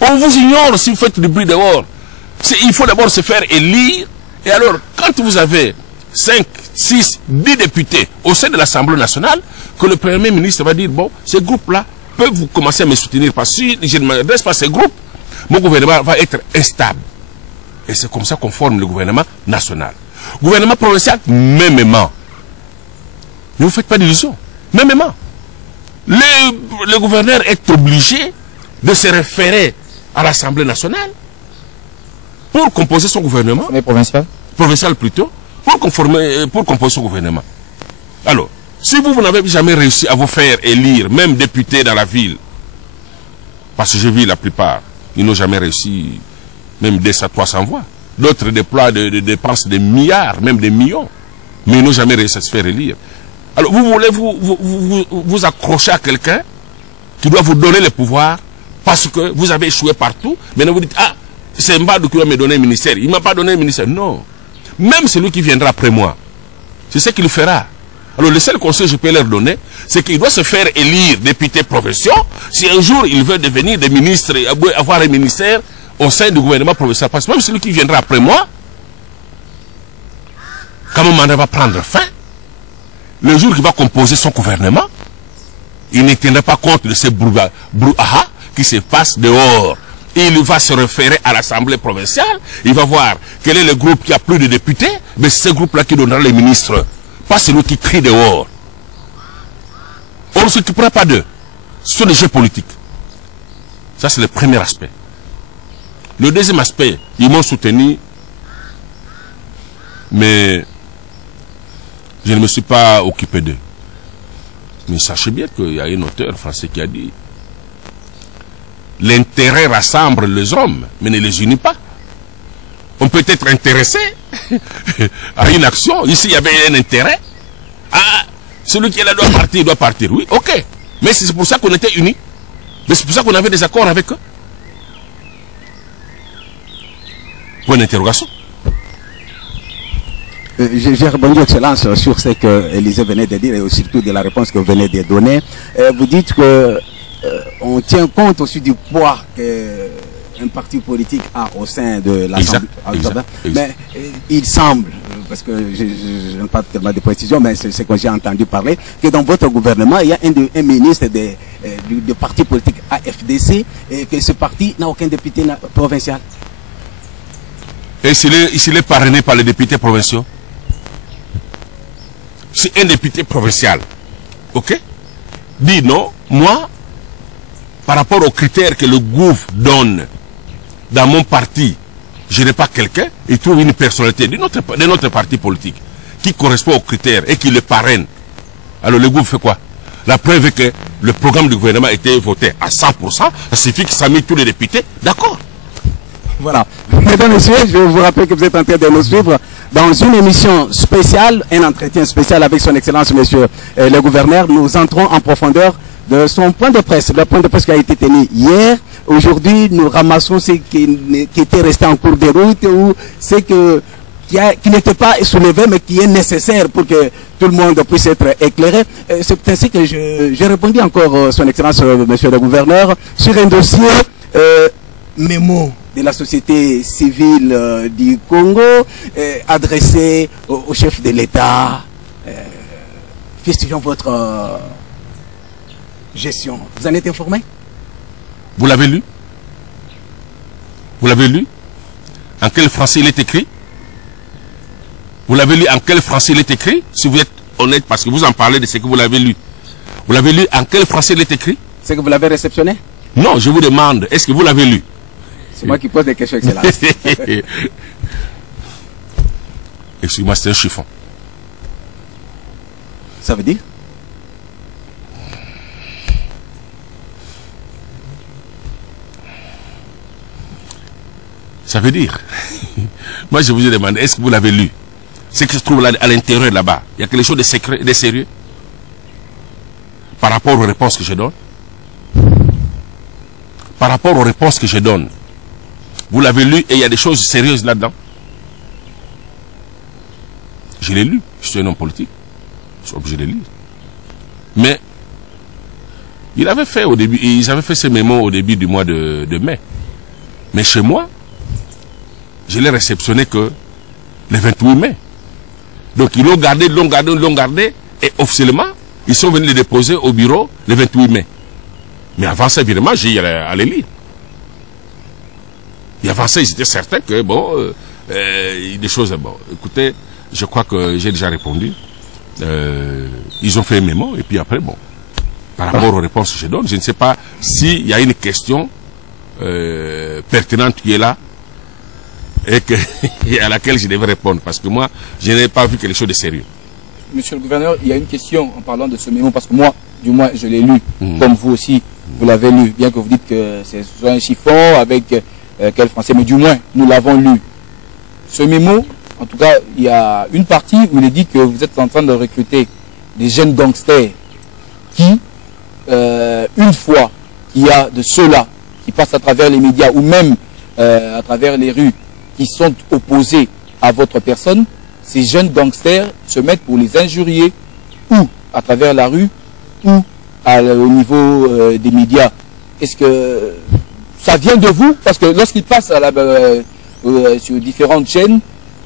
On vous ignore si vous faites du bruit dehors. Il faut d'abord se faire élire. Et alors, quand vous avez 5, 6, 10 députés au sein de l'Assemblée nationale, que le Premier ministre va dire, bon, ces groupes-là peuvent vous commencer à me soutenir, parce que si je ne m'adresse pas à ces groupes, mon gouvernement va être instable. Et c'est comme ça qu'on forme le gouvernement national. Gouvernement provincial, mêmement. Ne vous faites pas d'illusions. Mêmement. Le gouverneur est obligé de se référer à l'Assemblée nationale pour composer son gouvernement. Mais provincial? Provincial plutôt, pour composer son gouvernement. Alors, si vous n'avez jamais réussi à vous faire élire, même député dans la ville, parce que j'ai vu la plupart, ils n'ont jamais réussi, même 200 à 300 voix. D'autres déploient des dépenses de milliards, même des millions, mais ils n'ont jamais réussi à se faire élire. Alors, vous voulez vous accrocher à quelqu'un qui doit vous donner le pouvoir parce que vous avez échoué partout. Maintenant, vous dites, ah, c'est Mbadou qui va me donner un ministère. Il ne m'a pas donné un ministère. Non. Même celui qui viendra après moi, c'est ce qu'il fera. Alors, le seul conseil que je peux leur donner, c'est qu'il doit se faire élire député provincial. Si un jour il veut devenir des ministres, avoir un ministère au sein du gouvernement provincial, parce que même celui qui viendra après moi, quand mon mandat va prendre fin, le jour qu'il va composer son gouvernement, il ne tiendra pas compte de ces brouhaha qui se passent dehors. Il va se référer à l'Assemblée provinciale, il va voir quel est le groupe qui a plus de députés, mais c'est ce groupe-là qui donnera les ministres, pas celui qui crie dehors. On ne s'occupera pas d'eux. Ce sont des jeux politiques. Ça, c'est le premier aspect. Le deuxième aspect, ils m'ont soutenu, mais je ne me suis pas occupé d'eux. Mais sachez bien qu'il y a un auteur français qui a dit: l'intérêt rassemble les hommes, mais ne les unit pas. On on peut être intéressé à une action. Ici, il y avait un intérêt. Ah, celui qui est là doit partir. Oui, ok. Mais c'est pour ça qu'on était unis. Mais c'est pour ça qu'on avait des accords avec eux. Point d'interrogation. J'ai rebondi, Excellence, sur ce que Élysée venait de dire et surtout de la réponse que vous venez de donner. Vous dites que on tient compte aussi du poids qu'un parti politique a au sein de l'Assemblée. Mais il semble, parce que je n'ai pas tellement de précisions, mais c'est ce que j'ai entendu parler, que dans votre gouvernement, il y a un ministre du parti politique AFDC et que ce parti n'a aucun député provincial. Et s'il est parrainé par les députés provinciaux? Si un député provincial, ok, dit non, moi, par rapport aux critères que le gouvernement donne dans mon parti, je n'ai pas quelqu'un, il trouve une personnalité de notre parti politique qui correspond aux critères et qui le parraine. Alors le gouvernement fait quoi? La preuve est que le programme du gouvernement a été voté à 100%, ça suffit que ça met tous les députés, d'accord. Voilà. Mesdames et messieurs, je vous rappelle que vous êtes en train de nous suivre dans une émission spéciale, un entretien spécial avec son Excellence, Monsieur le Gouverneur. Nous entrons en profondeur de son point de presse, le point de presse qui a été tenu hier. Aujourd'hui, nous ramassons ce qui était resté en cours de route ou ce qui n'était pas soulevé, mais qui est nécessaire pour que tout le monde puisse être éclairé. C'est ainsi que j'ai répondu encore, son Excellence, Monsieur le Gouverneur, sur un dossier mémo de la société civile du Congo, adressé au chef de l'État. Fustigons votre gestion. Vous en êtes informé? Vous l'avez lu? Vous l'avez lu? En quel français il est écrit? Vous l'avez lu en quel français il est écrit? Si vous êtes honnête, parce que vous en parlez de ce que vous l'avez lu. Vous l'avez lu en quel français il est écrit? C'est que vous l'avez réceptionné? Non, je vous demande, est-ce que vous l'avez lu? C'est moi qui pose des questions, Excellence. Excusez-moi, c'est un chiffon. Ça veut dire? Ça veut dire. Moi, je vous ai demandé, est-ce que vous l'avez lu? Ce qui se trouve là, à l'intérieur là-bas, il y a quelque chose de secret, de sérieux par rapport aux réponses que je donne? Par rapport aux réponses que je donne, vous l'avez lu et il y a des choses sérieuses là-dedans? Je l'ai lu. Je suis un homme politique. Je suis obligé de lire. Mais ils avaient fait ce mémo au début du mois de mai. Mais chez moi, je l'ai réceptionné que le 28 mai. Donc ils l'ont gardé, et officiellement, ils sont venus le déposer au bureau le 28 mai. Mais avant ça, évidemment, j'ai allé lire. Et avant ça, ils étaient certains que, bon, des choses, bon, écoutez, je crois que j'ai déjà répondu. Ils ont fait un mémo, et puis après, bon, par rapport aux réponses que je donne, je ne sais pas s'il y a une question pertinente qui est là, et à laquelle je devais répondre, parce que moi, je n'ai pas vu quelque chose de sérieux. Monsieur le Gouverneur, il y a une question en parlant de ce mémo, parce que moi, du moins, je l'ai lu, comme vous aussi, vous l'avez lu, bien que vous dites que c'est un chiffon avec quel français, mais du moins, nous l'avons lu. Ce mémo, en tout cas, il y a une partie où il est dit que vous êtes en train de recruter des jeunes gangsters qui, une fois qu'il y a de ceux-là qui passent à travers les médias ou même à travers les rues, qui sont opposés à votre personne, ces jeunes gangsters se mettent pour les injurier, ou à travers la rue, ou au niveau des médias. Est-ce que ça vient de vous? Parce que lorsqu'ils passent sur différentes chaînes,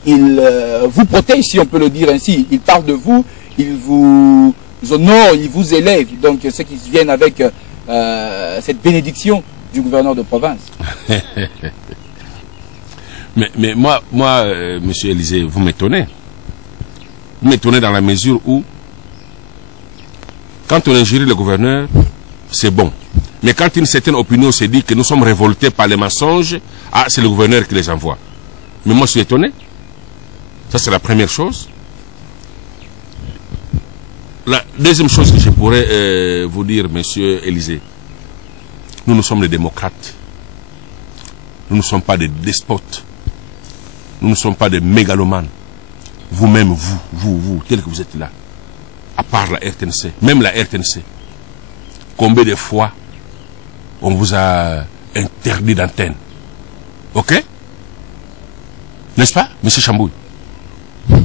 ils vous protègent, si on peut le dire ainsi. Ils parlent de vous, ils vous honorent, ils vous élèvent. Donc ceux qui viennent avec cette bénédiction du gouverneur de province. Mais moi, monsieur Élysée, vous m'étonnez. Vous m'étonnez dans la mesure où, quand on injurie le gouverneur, c'est bon. Mais quand une certaine opinion se dit que nous sommes révoltés par les mensonges, ah, c'est le gouverneur qui les envoie. Mais moi, je suis étonné. Ça, c'est la première chose. La deuxième chose que je pourrais vous dire, monsieur Élysée, nous sommes des démocrates. Nous ne sommes pas des despotes. nous ne sommes pas des mégalomanes. Vous-même, vous, tel que vous êtes là, à part la RTNC, même la RTNC, combien de fois on vous a interdit d'antenne? Ok? N'est-ce pas, M. Chambouille?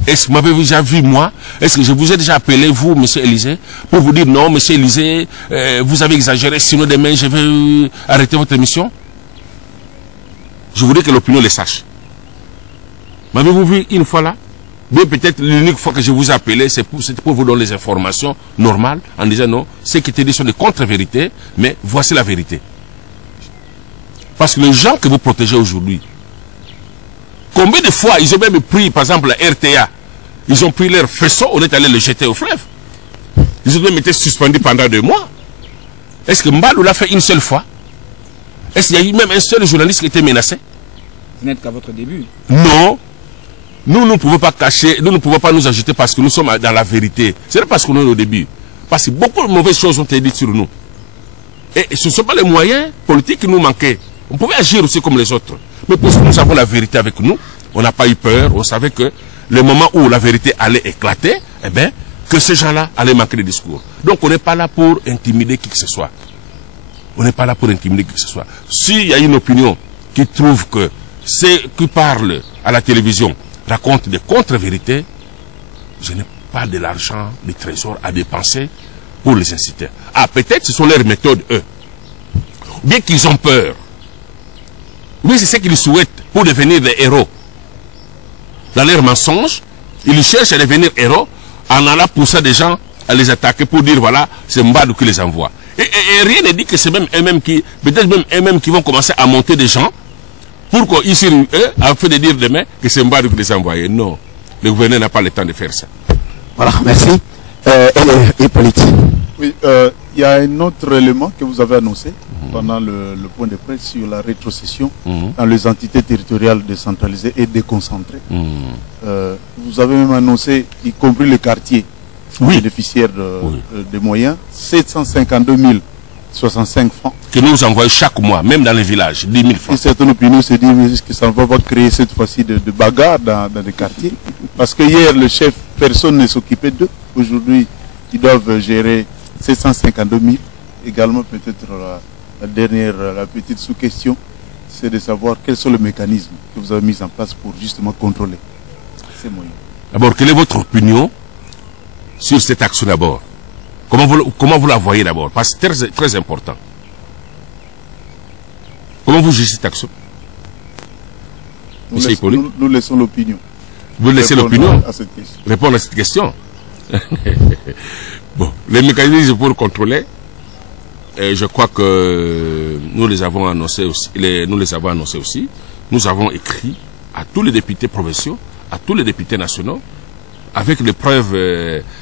Est-ce que vous m'avez déjà vu, moi? Est-ce que je vous ai déjà appelé, vous, M. Élysée, pour vous dire non, M. Élysée, vous avez exagéré, sinon demain je vais arrêter votre émission? Je voudrais que l'opinion le sache. M'avez-vous vu une fois là? Mais peut-être l'unique fois que je vous ai appelé, c'est pour vous donner les informations normales, en disant non, ce qui était dit sont des contre-vérités, mais voici la vérité. Parce que les gens que vous protégez aujourd'hui, combien de fois ils ont même pris, par exemple, la RTA, ils ont pris leur faisceau, on est allé le jeter au fleuve. Ils ont même été suspendus pendant 2 mois. Est-ce que Mbalou l'a fait une seule fois? Est-ce qu'il y a eu même un seul journaliste qui était menacé? Vous n'êtes qu'à votre début. Non. Nous ne pouvons pas cacher, nous ne pouvons pas nous agiter parce que nous sommes dans la vérité. Ce n'est pas parce qu'on est au début. Parce que beaucoup de mauvaises choses ont été dites sur nous. Et ce ne sont pas les moyens politiques qui nous manquaient. On pouvait agir aussi comme les autres. Mais parce que nous avons la vérité avec nous, on n'a pas eu peur. On savait que le moment où la vérité allait éclater, eh bien, que ces gens-là allaient manquer de discours. Donc on n'est pas là pour intimider qui que ce soit. On n'est pas là pour intimider qui que ce soit. S'il y a une opinion qui trouve que ceux qui parlent à la télévision racontent des contre-vérités, je n'ai pas de l'argent, du trésor à dépenser pour les inciter. Ah, peut-être ce sont leurs méthodes, eux. Bien qu'ils ont peur. Oui, c'est ce qu'ils souhaitent pour devenir des héros. Dans leurs mensonges, ils cherchent à devenir héros en allant pousser des gens à les attaquer pour dire voilà, c'est Mbadou qui les envoie. Et rien ne dit que c'est même eux-mêmes qui, peut-être même eux-mêmes qui vont commencer à monter des gens pour qu'ils sur eux, afin de dire demain que c'est Mbadou qui les a envoyés. Non, le gouverneur n'a pas le temps de faire ça. Voilà, merci. Hippolyte. Oui, il y a un autre élément que vous avez annoncé pendant le point de presse sur la rétrocession dans les entités territoriales décentralisées et déconcentrées. Vous avez même annoncé, y compris les quartiers bénéficiaires de moyens, 752 065 francs. Que nous envoyons chaque mois, même dans les villages, 10 000 francs. Et certaines opinions se disent que ça ne va pas créer cette fois-ci de bagarre dans les quartiers. Parce que hier, le chef, personne ne s'occupait d'eux. Aujourd'hui, ils doivent gérer 752 000. Également, peut-être la petite sous-question, c'est de savoir quels sont les mécanismes que vous avez mis en place pour justement contrôler ces moyens. D'abord, quelle est votre opinion sur cette action d'abord? Comment vous la voyez d'abord? Parce que c'est très important. Comment vous jugez cette action? Nous laissons l'opinion. Vous laissez l'opinion répondre à cette question. Bon, les mécanismes pour contrôler, je crois que nous les avons annoncés aussi. Nous avons écrit à tous les députés provinciaux, à tous les députés nationaux, avec les preuves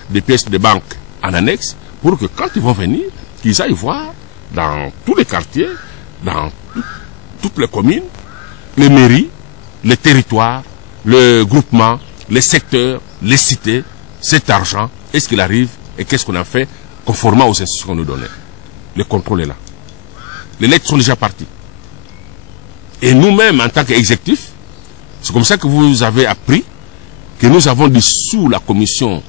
des pièces de banque en annexe, pour que quand ils vont venir, qu'ils aillent voir dans tous les quartiers, dans toutes les communes, les mairies, les territoires, le groupement, les secteurs, les cités, cet argent, est-ce qu'il arrive et qu'est-ce qu'on a fait conformément aux instructions qu'on nous donnait. Le contrôle est là. Les lettres sont déjà parties. Et nous-mêmes, en tant qu'exécutifs, c'est comme ça que vous avez appris que nous avons dissous la commission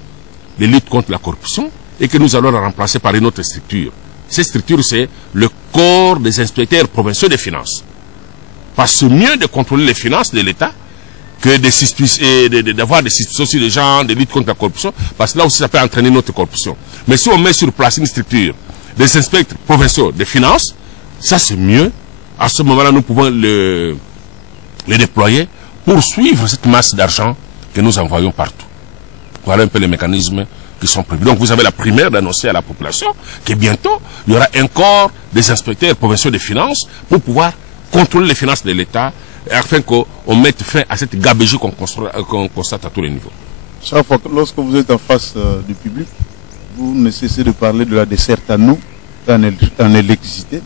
de lutte contre la corruption et que nous allons la remplacer par une autre structure. Cette structure, c'est le corps des inspecteurs provinciaux des finances. Parce que mieux de contrôler les finances de l'État que d'avoir des suspicions sur les gens, de lutte contre la corruption, parce que là aussi ça peut entraîner notre corruption. Mais si on met sur place une structure des inspecteurs provinciaux des finances, ça c'est mieux. À ce moment-là, nous pouvons les déployer pour suivre cette masse d'argent que nous envoyons partout. Voilà un peu les mécanismes qui sont prévus. Donc vous avez la primaire d'annoncer à la population que bientôt, il y aura un corps des inspecteurs provinciaux des finances pour pouvoir contrôler les finances de l'État afin qu'on mette fin à cette gabegie qu'on constate à tous les niveaux. Chaque fois que lorsque vous êtes en face du public, vous ne cessez de parler de la desserte en eau, en électricité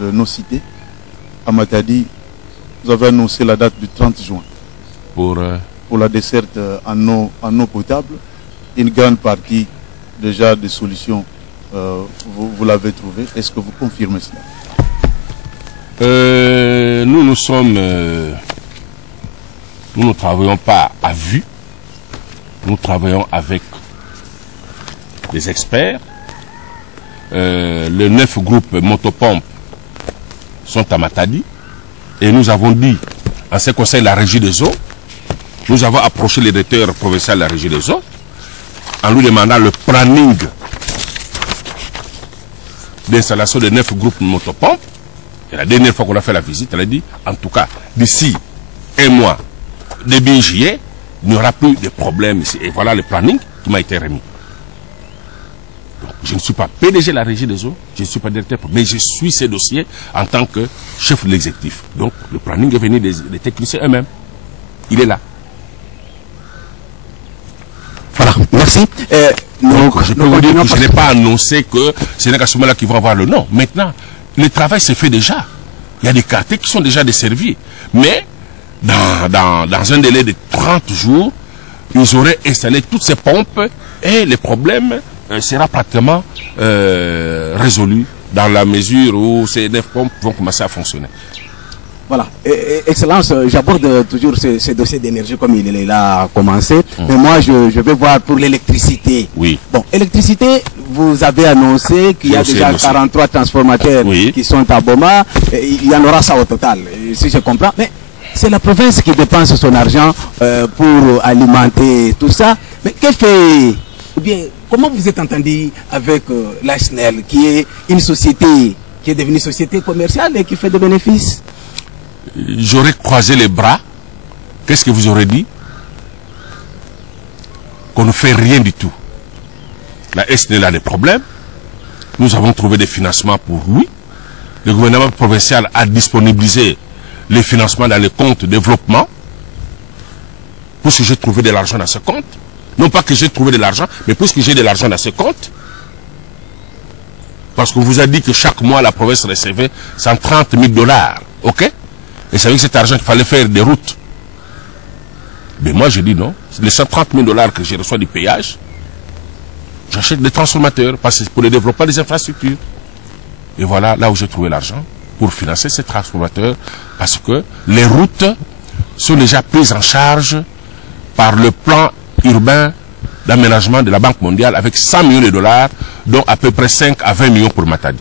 de nos cités. À Matadi, vous avez annoncé la date du 30 juin. Pour la desserte en eau potable. Une grande partie déjà des solutions, vous l'avez trouvé. Est-ce que vous confirmez cela? Nous sommes nous ne travaillons pas à vue, nous travaillons avec des experts. Les 9 groupes motopompes sont à Matadi et nous avons dit, en ce qui concerne la régie des eaux, nous avons approché le directeur provincial de la régie des eaux en lui demandant le planning d'installation de 9 groupes motopompes. Et la dernière fois qu'on a fait la visite, elle a dit, en tout cas, d'ici un mois, début juillet, il n'y aura plus de problème ici. Et voilà le planning qui m'a été remis. Donc, je ne suis pas PDG de la régie des eaux, je ne suis pas directeur, mais je suis ces dossiers en tant que chef de l'exécutif. Donc, le planning est venu des techniciens eux-mêmes. Il est là. Voilà, merci. Donc, je peux vous dire que je n'ai pas annoncé que c'est à ce moment-là qu'ils vont avoir le nom. Maintenant, le travail s'est fait déjà. Il y a des quartiers qui sont déjà desservis. Mais, dans un délai de 30 jours, ils auraient installé toutes ces pompes et les problèmes sera pratiquement résolu dans la mesure où ces 9 pompes vont commencer à fonctionner. Voilà. Excellence, j'aborde toujours ce dossier d'énergie comme il est là commencé. Mais moi, je vais voir pour l'électricité. Oui. Bon, électricité, vous avez annoncé qu'il y a déjà 43 transformateurs qui sont à Boma. Il y en aura ça au total, si je comprends. Mais c'est la province qui dépense son argent pour alimenter tout ça. Mais que fait... Ou bien, comment vous êtes entendu avec la SNEL, qui est une société qui est devenue société commerciale et qui fait des bénéfices? J'aurais croisé les bras. Qu'est-ce que vous aurez dit? Qu'on ne fait rien du tout. La SNEL a des problèmes. Nous avons trouvé des financements pour lui. Le gouvernement provincial a disponibilisé les financements dans les comptes développement. Puisque j'ai trouvé de l'argent dans ce compte. Non pas que j'ai trouvé de l'argent, mais puisque j'ai de l'argent dans ce compte. Parce qu'on vous a dit que chaque mois, la province recevait 130 000 $. OK? Et c'est avec cet argent qu'il fallait faire des routes. Mais moi, je dis non. Les 130 000 $ que je reçois du péage, j'achète des transformateurs parce que pour le développement des infrastructures. Et voilà là où j'ai trouvé l'argent pour financer ces transformateurs. Parce que les routes sont déjà prises en charge par le plan urbain d'aménagement de la Banque mondiale avec 100 millions de $, dont à peu près 5 à 20 millions pour Matadi.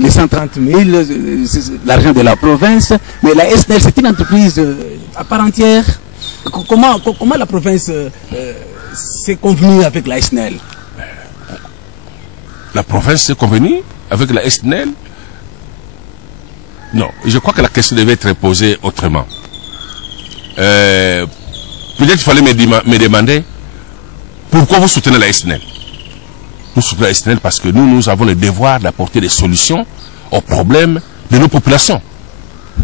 Les 130 000, c'est l'argent de la province, mais la SNEL, c'est une entreprise à part entière. Comment la province s'est convenue avec la SNEL? La province s'est convenue avec la SNEL? Non, je crois que la question devait être posée autrement. Peut-être qu'il fallait me demander pourquoi vous soutenez la SNEL. Nous soutenons la SNEL parce que nous avons le devoir d'apporter des solutions aux problèmes de nos populations.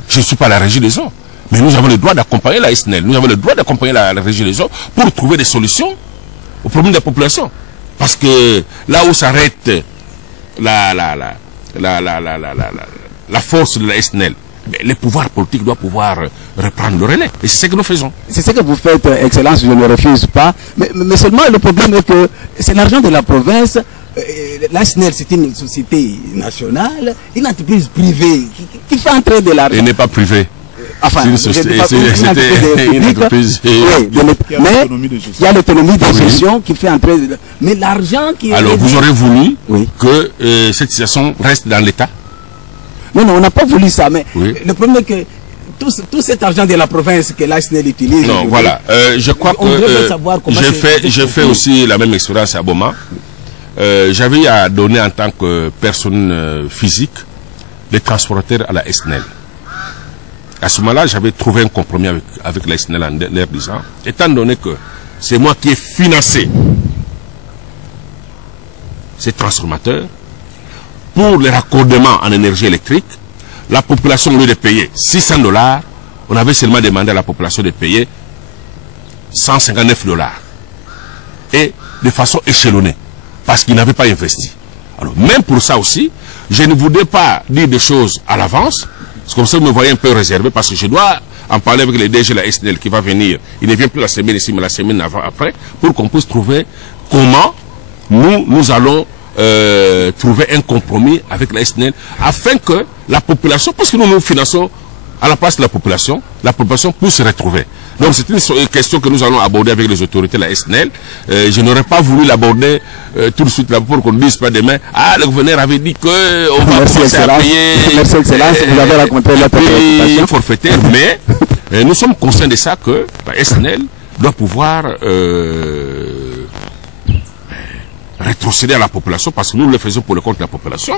Je ne suis pas la régie des eaux, mais nous avons le droit d'accompagner la SNEL. Nous avons le droit d'accompagner la régie des eaux pour trouver des solutions aux problèmes des populations. Parce que là où s'arrête la force de la SNEL, les pouvoirs politiques doivent pouvoir reprendre le relais. Et c'est ce que nous faisons. C'est ce que vous faites, Excellence, je ne refuse pas. Mais seulement le problème est que c'est l'argent de la province. La SNEL, c'est une société nationale, une entreprise privée qui fait entrer de l'argent. Elle n'est pas privée. Enfin, c'est une entreprise. Mais il y a l'autonomie de gestion qui fait entrer. Mais l'argent qui est... Alors, vous aurez voulu que cette situation reste dans l'État? Non, on n'a pas voulu ça, mais le problème est que tout cet argent de la province que la SNEL utilise... Non, voilà, je crois que j'ai fait aussi la même expérience à Boma. J'avais à donner en tant que personne physique des transporteurs à la SNEL. À ce moment-là, j'avais trouvé un compromis avec la SNEL en leur disant, étant donné que c'est moi qui ai financé ces transformateurs, pour les raccordements en énergie électrique, la population, au lieu de payer 600 $, on avait seulement demandé à la population de payer 159 $. Et de façon échelonnée, parce qu'ils n'avaient pas investi. Alors, même pour ça aussi, je ne voulais pas dire des choses à l'avance, parce que comme ça, vous me voyez un peu réservé, parce que je dois en parler avec les DG de la SNEL qui va venir. Il ne vient plus la semaine ici, mais la semaine avant, après, pour qu'on puisse trouver comment nous allons trouver un compromis avec la SNEL afin que la population, parce que nous finançons à la place de la population puisse se retrouver. Donc c'est une question que nous allons aborder avec les autorités de la SNEL. Je n'aurais pas voulu l'aborder tout de suite là pour qu'on ne dise pas demain, ah, le gouverneur avait dit que on va commencer à payer. Merci Excellence, vous avez raconté la préoccupation forfaitaire, mais nous sommes conscients de ça que la SNEL doit pouvoir rétrocéder à la population, parce que nous le faisons pour le compte de la population,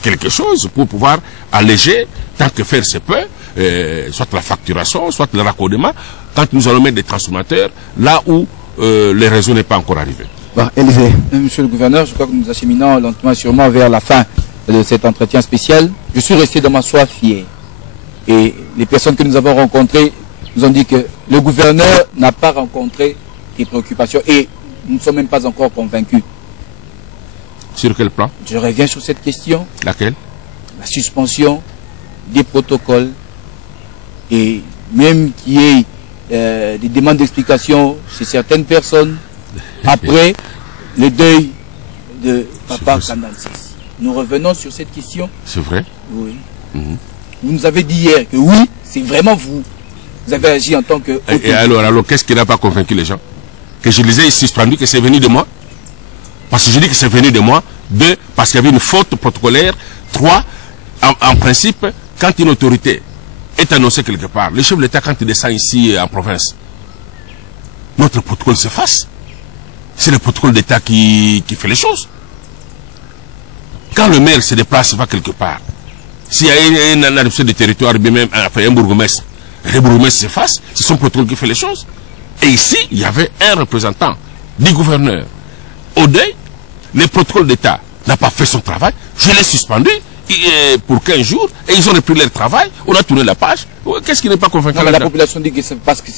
quelque chose pour pouvoir alléger, tant que faire se peut, soit la facturation, soit le raccordement, quand nous allons mettre des transformateurs là où les réseaux n'est pas encore arrivé. Bon, Élisée. Monsieur le gouverneur, je crois que nous acheminons lentement et sûrement vers la fin de cet entretien spécial. Je suis resté dans ma soif hier. Et les personnes que nous avons rencontrées nous ont dit que le gouverneur n'a pas rencontré des préoccupations et nous ne sommes même pas encore convaincus. Sur quel plan? Je reviens sur cette question. Laquelle? La suspension des protocoles et même qu'il y ait des demandes d'explication chez certaines personnes après le deuil de Papa Kandansis. Nous revenons sur cette question. C'est vrai? Oui. Vous nous avez dit hier que oui, c'est vraiment vous. Vous avez agi en tant que... Et alors qu'est-ce qui n'a pas convaincu les gens? Que je les ai suspendu, que c'est venu de moi? Parce que je dis que c'est venu de moi. 2, parce qu'il y avait une faute protocolaire. 3, en principe, quand une autorité est annoncée quelque part, le chef de l'État, quand il descend ici en province, notre protocole s'efface. C'est le protocole d'État qui fait les choses. Quand le maire se déplace, va quelque part, s'il y a une adoption de territoire, même un bourgmestre, le bourgmestre s'efface, c'est son protocole qui fait les choses. Et ici, il y avait un représentant du gouverneur. Au deuil, le protocole d'État n'a pas fait son travail, je l'ai suspendu pour 15 jours, et ils ont repris leur travail, on a tourné la page. Qu'est-ce qui n'est pas convaincant? La population dit que c'est parce que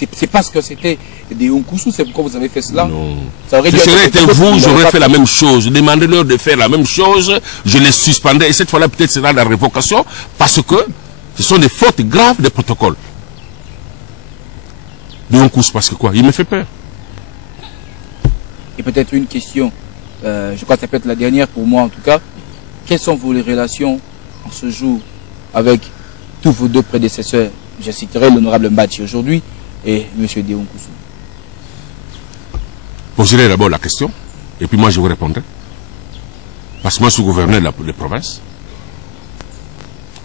c'était des Onkoussou, c'est pourquoi vous avez fait cela? Non. Ça aurait Si j'aurais été vous, j'aurais fait la même chose. Demandez-leur de faire la même chose, je les suspendais, et cette fois-là, peut-être sera la révocation, parce que ce sont des fautes graves de protocole. De Onkoussou, parce que quoi? Il me fait peur. Et peut-être une question, je crois que ça peut être la dernière pour moi en tout cas. Quelles sont vos relations en ce jour avec tous vos deux prédécesseurs? Je citerai l'honorable Mbadji aujourd'hui et M. Déon Koussou. Poserez d'abord la question, et puis moi je vous répondrai. Parce que moi je suis gouverneur de la province.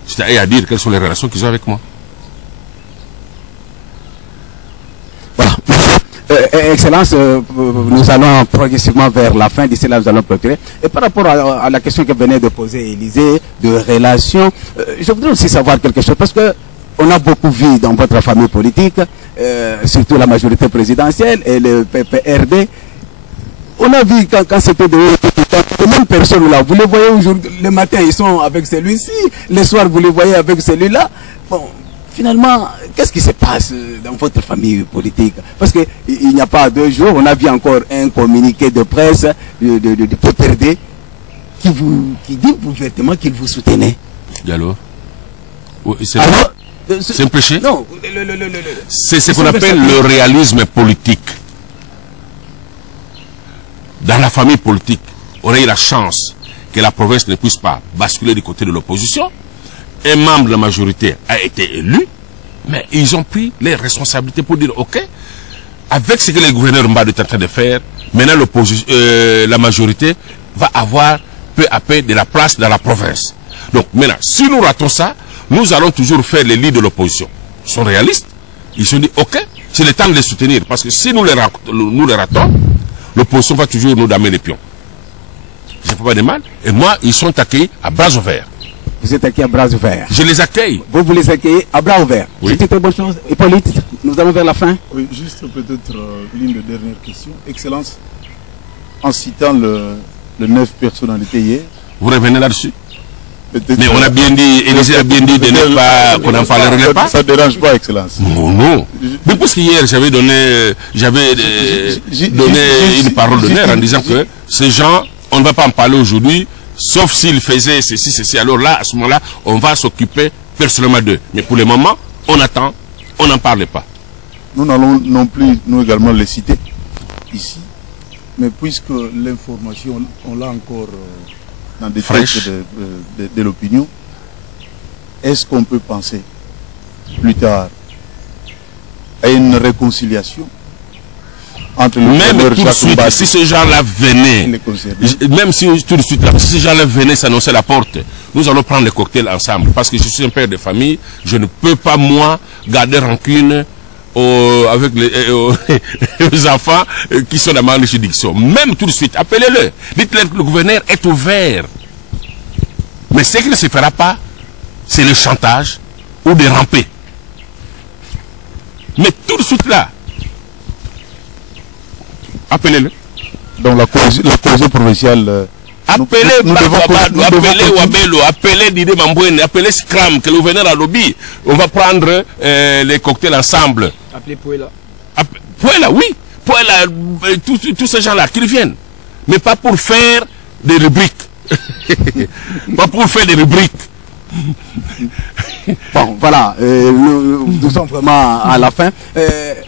C'est à dire quelles sont les relations qu'ils ont avec moi. Voilà. Excellence, nous allons progressivement vers la fin. D'ici là, nous allons clôturer. Et par rapport à la question que venait de poser Élisée, de relations, je voudrais aussi savoir quelque chose, parce que on a beaucoup vu dans votre famille politique, surtout la majorité présidentielle et le PPRD. On a vu quand c'était les mêmes personnes là, vous les voyez aujourd'hui, le matin ils sont avec celui-ci, le soir vous les voyez avec celui-là. Bon, finalement, qu'est-ce qui se passe dans votre famille politique? Parce qu'il n'y a pas 2 jours, on a vu encore un communiqué de presse du PPRD qui dit ouvertement qu'il vous soutenait. Et alors? C'est un péché? Non. C'est ce qu'on appelle le réalisme politique. Dans la famille politique, on a eu la chance que la province ne puisse pas basculer du côté de l'opposition. Un membre de la majorité a été élu, mais ils ont pris les responsabilités pour dire, ok, avec ce que le gouverneur Mbadji est en train de faire, maintenant la majorité va avoir peu à peu de la place dans la province. Donc maintenant, si nous ratons ça, nous allons toujours faire les lits de l'opposition. Ils sont réalistes, ils se disent, ok, c'est le temps de les soutenir, parce que si nous les ratons, l'opposition va toujours nous damer les pions. Je ne fais pas de mal, et moi, ils sont accueillis à bras ouverts. Vous êtes accueillis à bras ouverts. Je les accueille. Vous les accueillez à bras ouverts. Oui. C'est une très bonne chose. Hippolyte, nous allons vers la fin. Oui, juste peut-être l'une des dernières questions. Excellence, en citant le 9 personnalités hier. Vous revenez là-dessus? Mais on a bien dit, Élisée a bien dit de ne pas, qu'on n'en parlerait pas. Ça ne dérange pas, Excellence. Non, non. Mais parce qu'hier, j'avais donné une parole d'honneur en disant que ces gens, on ne va pas en parler aujourd'hui, sauf s'ils faisaient ceci, ceci. Alors là, à ce moment-là, on va s'occuper personnellement d'eux. Mais pour le moment, on attend, on n'en parle pas. Nous n'allons non plus, nous également, les citer ici. Mais puisque l'information, on l'a encore dans des textes de l'opinion, est-ce qu'on peut penser plus tard à une réconciliation entre le même gouverneur tout de Jacques suite, Mbadi si ces gens-là venaient, et les concernés. même si tout de suite, là, si ces gens-là venaient s'annoncer la porte, nous allons prendre les cocktails ensemble. Parce que je suis un père de famille, je ne peux pas, moi, garder rancune avec les enfants qui sont dans ma juridiction. Même tout de suite, appelez-le. Dites-leur que le gouverneur est ouvert. Mais ce qui ne se fera pas, c'est le chantage ou de ramper. Mais tout de suite là, appelez-le. Donc la cohésion provinciale... Appelez Babadou, appelez Wabelo, appelez Dide Mambouene, appelez Scram, que le gouverneur a lobby. On va prendre les cocktails ensemble. Appelez Pouela. Pouela, oui. Pouela, tous ces gens-là qui reviennent. Mais pas pour faire des rubriques. Pas pour faire des rubriques. Bon, voilà, nous sommes vraiment à la fin.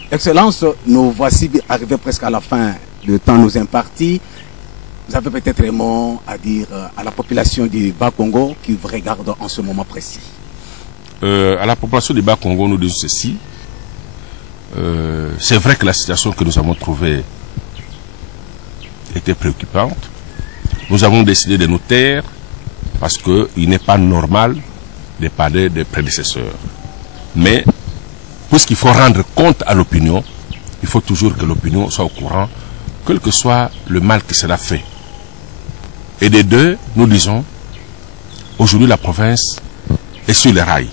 Excellence, nous voici arrivés presque à la fin. Le temps nous imparti. Vous avez peut-être un mot à dire à la population du Bas-Congo qui vous regarde en ce moment précis. À la population du Bas-Congo, nous disons ceci. C'est vrai que la situation que nous avons trouvée était préoccupante. Nous avons décidé de nous taire parce qu'il n'est pas normal de parler des prédécesseurs. Mais, puisqu'il faut rendre compte à l'opinion, il faut toujours que l'opinion soit au courant, quel que soit le mal qui sera fait. Et des deux, nous disons, aujourd'hui la province est sur les rails.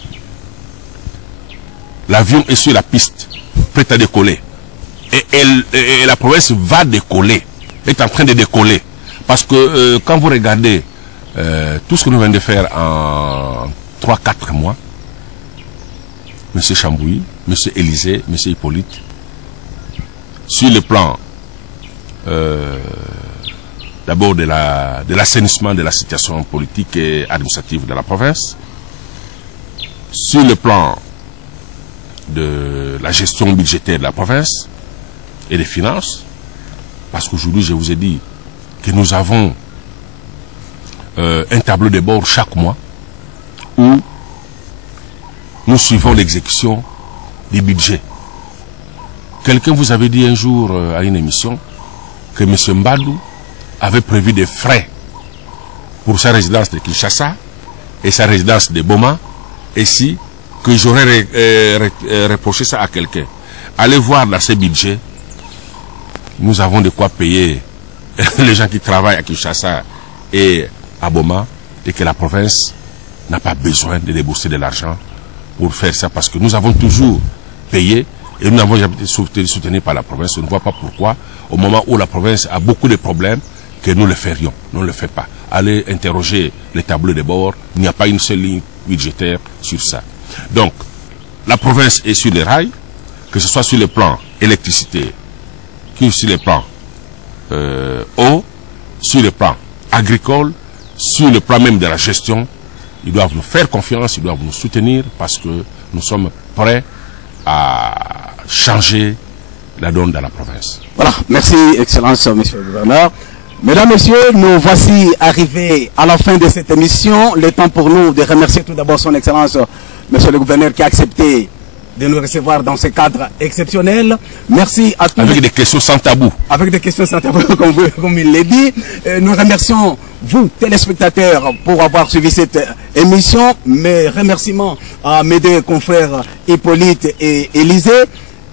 L'avion est sur la piste, prêt à décoller. Et la province va décoller, est en train de décoller. Parce que quand vous regardez tout ce que nous venons de faire en 3-4 mois, M. Chambouy, M. Élysée, M. Hippolyte, sur le plan d'abord de l'assainissement de la situation politique et administrative de la province, sur le plan de la gestion budgétaire de la province et des finances, parce qu'aujourd'hui, je vous ai dit que nous avons un tableau de bord chaque mois où nous suivons l'exécution du budget. Quelqu'un vous avait dit un jour à une émission que M. Mbadou avait prévu des frais pour sa résidence de Kinshasa et sa résidence de Boma, et si que j'aurais reproché ça à quelqu'un. Allez voir dans ces budgets, nous avons de quoi payer les gens qui travaillent à Kinshasa et à Boma, et que la province n'a pas besoin de débourser de l'argent pour faire ça, parce que nous avons toujours payé et nous n'avons jamais été soutenus par la province. On ne voit pas pourquoi, au moment où la province a beaucoup de problèmes, que nous le ferions. Nous ne le faisons pas. Allez interroger les tableaux de bord, il n'y a pas une seule ligne budgétaire sur ça. Donc, la province est sur les rails, que ce soit sur le plan électricité, que sur le plan eau, sur le plan agricole, sur le plan même de la gestion. Ils doivent nous faire confiance, ils doivent nous soutenir, parce que nous sommes prêts à changer la donne dans la province. Voilà, merci Excellence, Monsieur le Gouverneur. Mesdames, Messieurs, nous voici arrivés à la fin de cette émission. Le temps pour nous de remercier tout d'abord son Excellence, Monsieur le Gouverneur, qui a accepté de nous recevoir dans ce cadre exceptionnel. Merci à tous. Avec des questions sans tabou. Avec des questions sans tabou, comme il l'a dit. Nous remercions vous, téléspectateurs, pour avoir suivi cette émission. Mes remerciements à mes deux confrères Hippolyte et Élysée.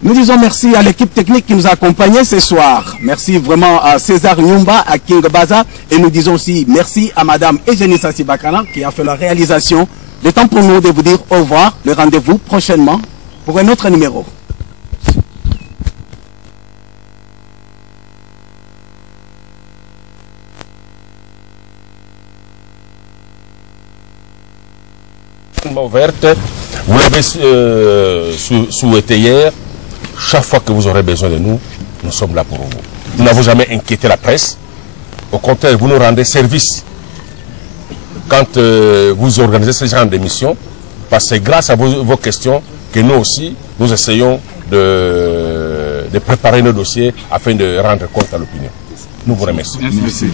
Nous disons merci à l'équipe technique qui nous a accompagnés ce soir. Merci vraiment à César Nyumba, à King Baza. Et nous disons aussi merci à Madame Eugénie Sassibakana qui a fait la réalisation. Le temps pour nous de vous dire au revoir. Le rendez-vous prochainement pour un autre numéro. Ouverte, vous l'avez souhaité hier. Chaque fois que vous aurez besoin de nous, nous sommes là pour vous. Nous n'avons jamais inquiété la presse. Au contraire, vous nous rendez service quand vous organisez ce genre d'émission, parce que c'est grâce à vos questions que nous aussi, nous essayons de préparer nos dossiers afin de rendre compte à l'opinion. Nous vous remercions. Merci.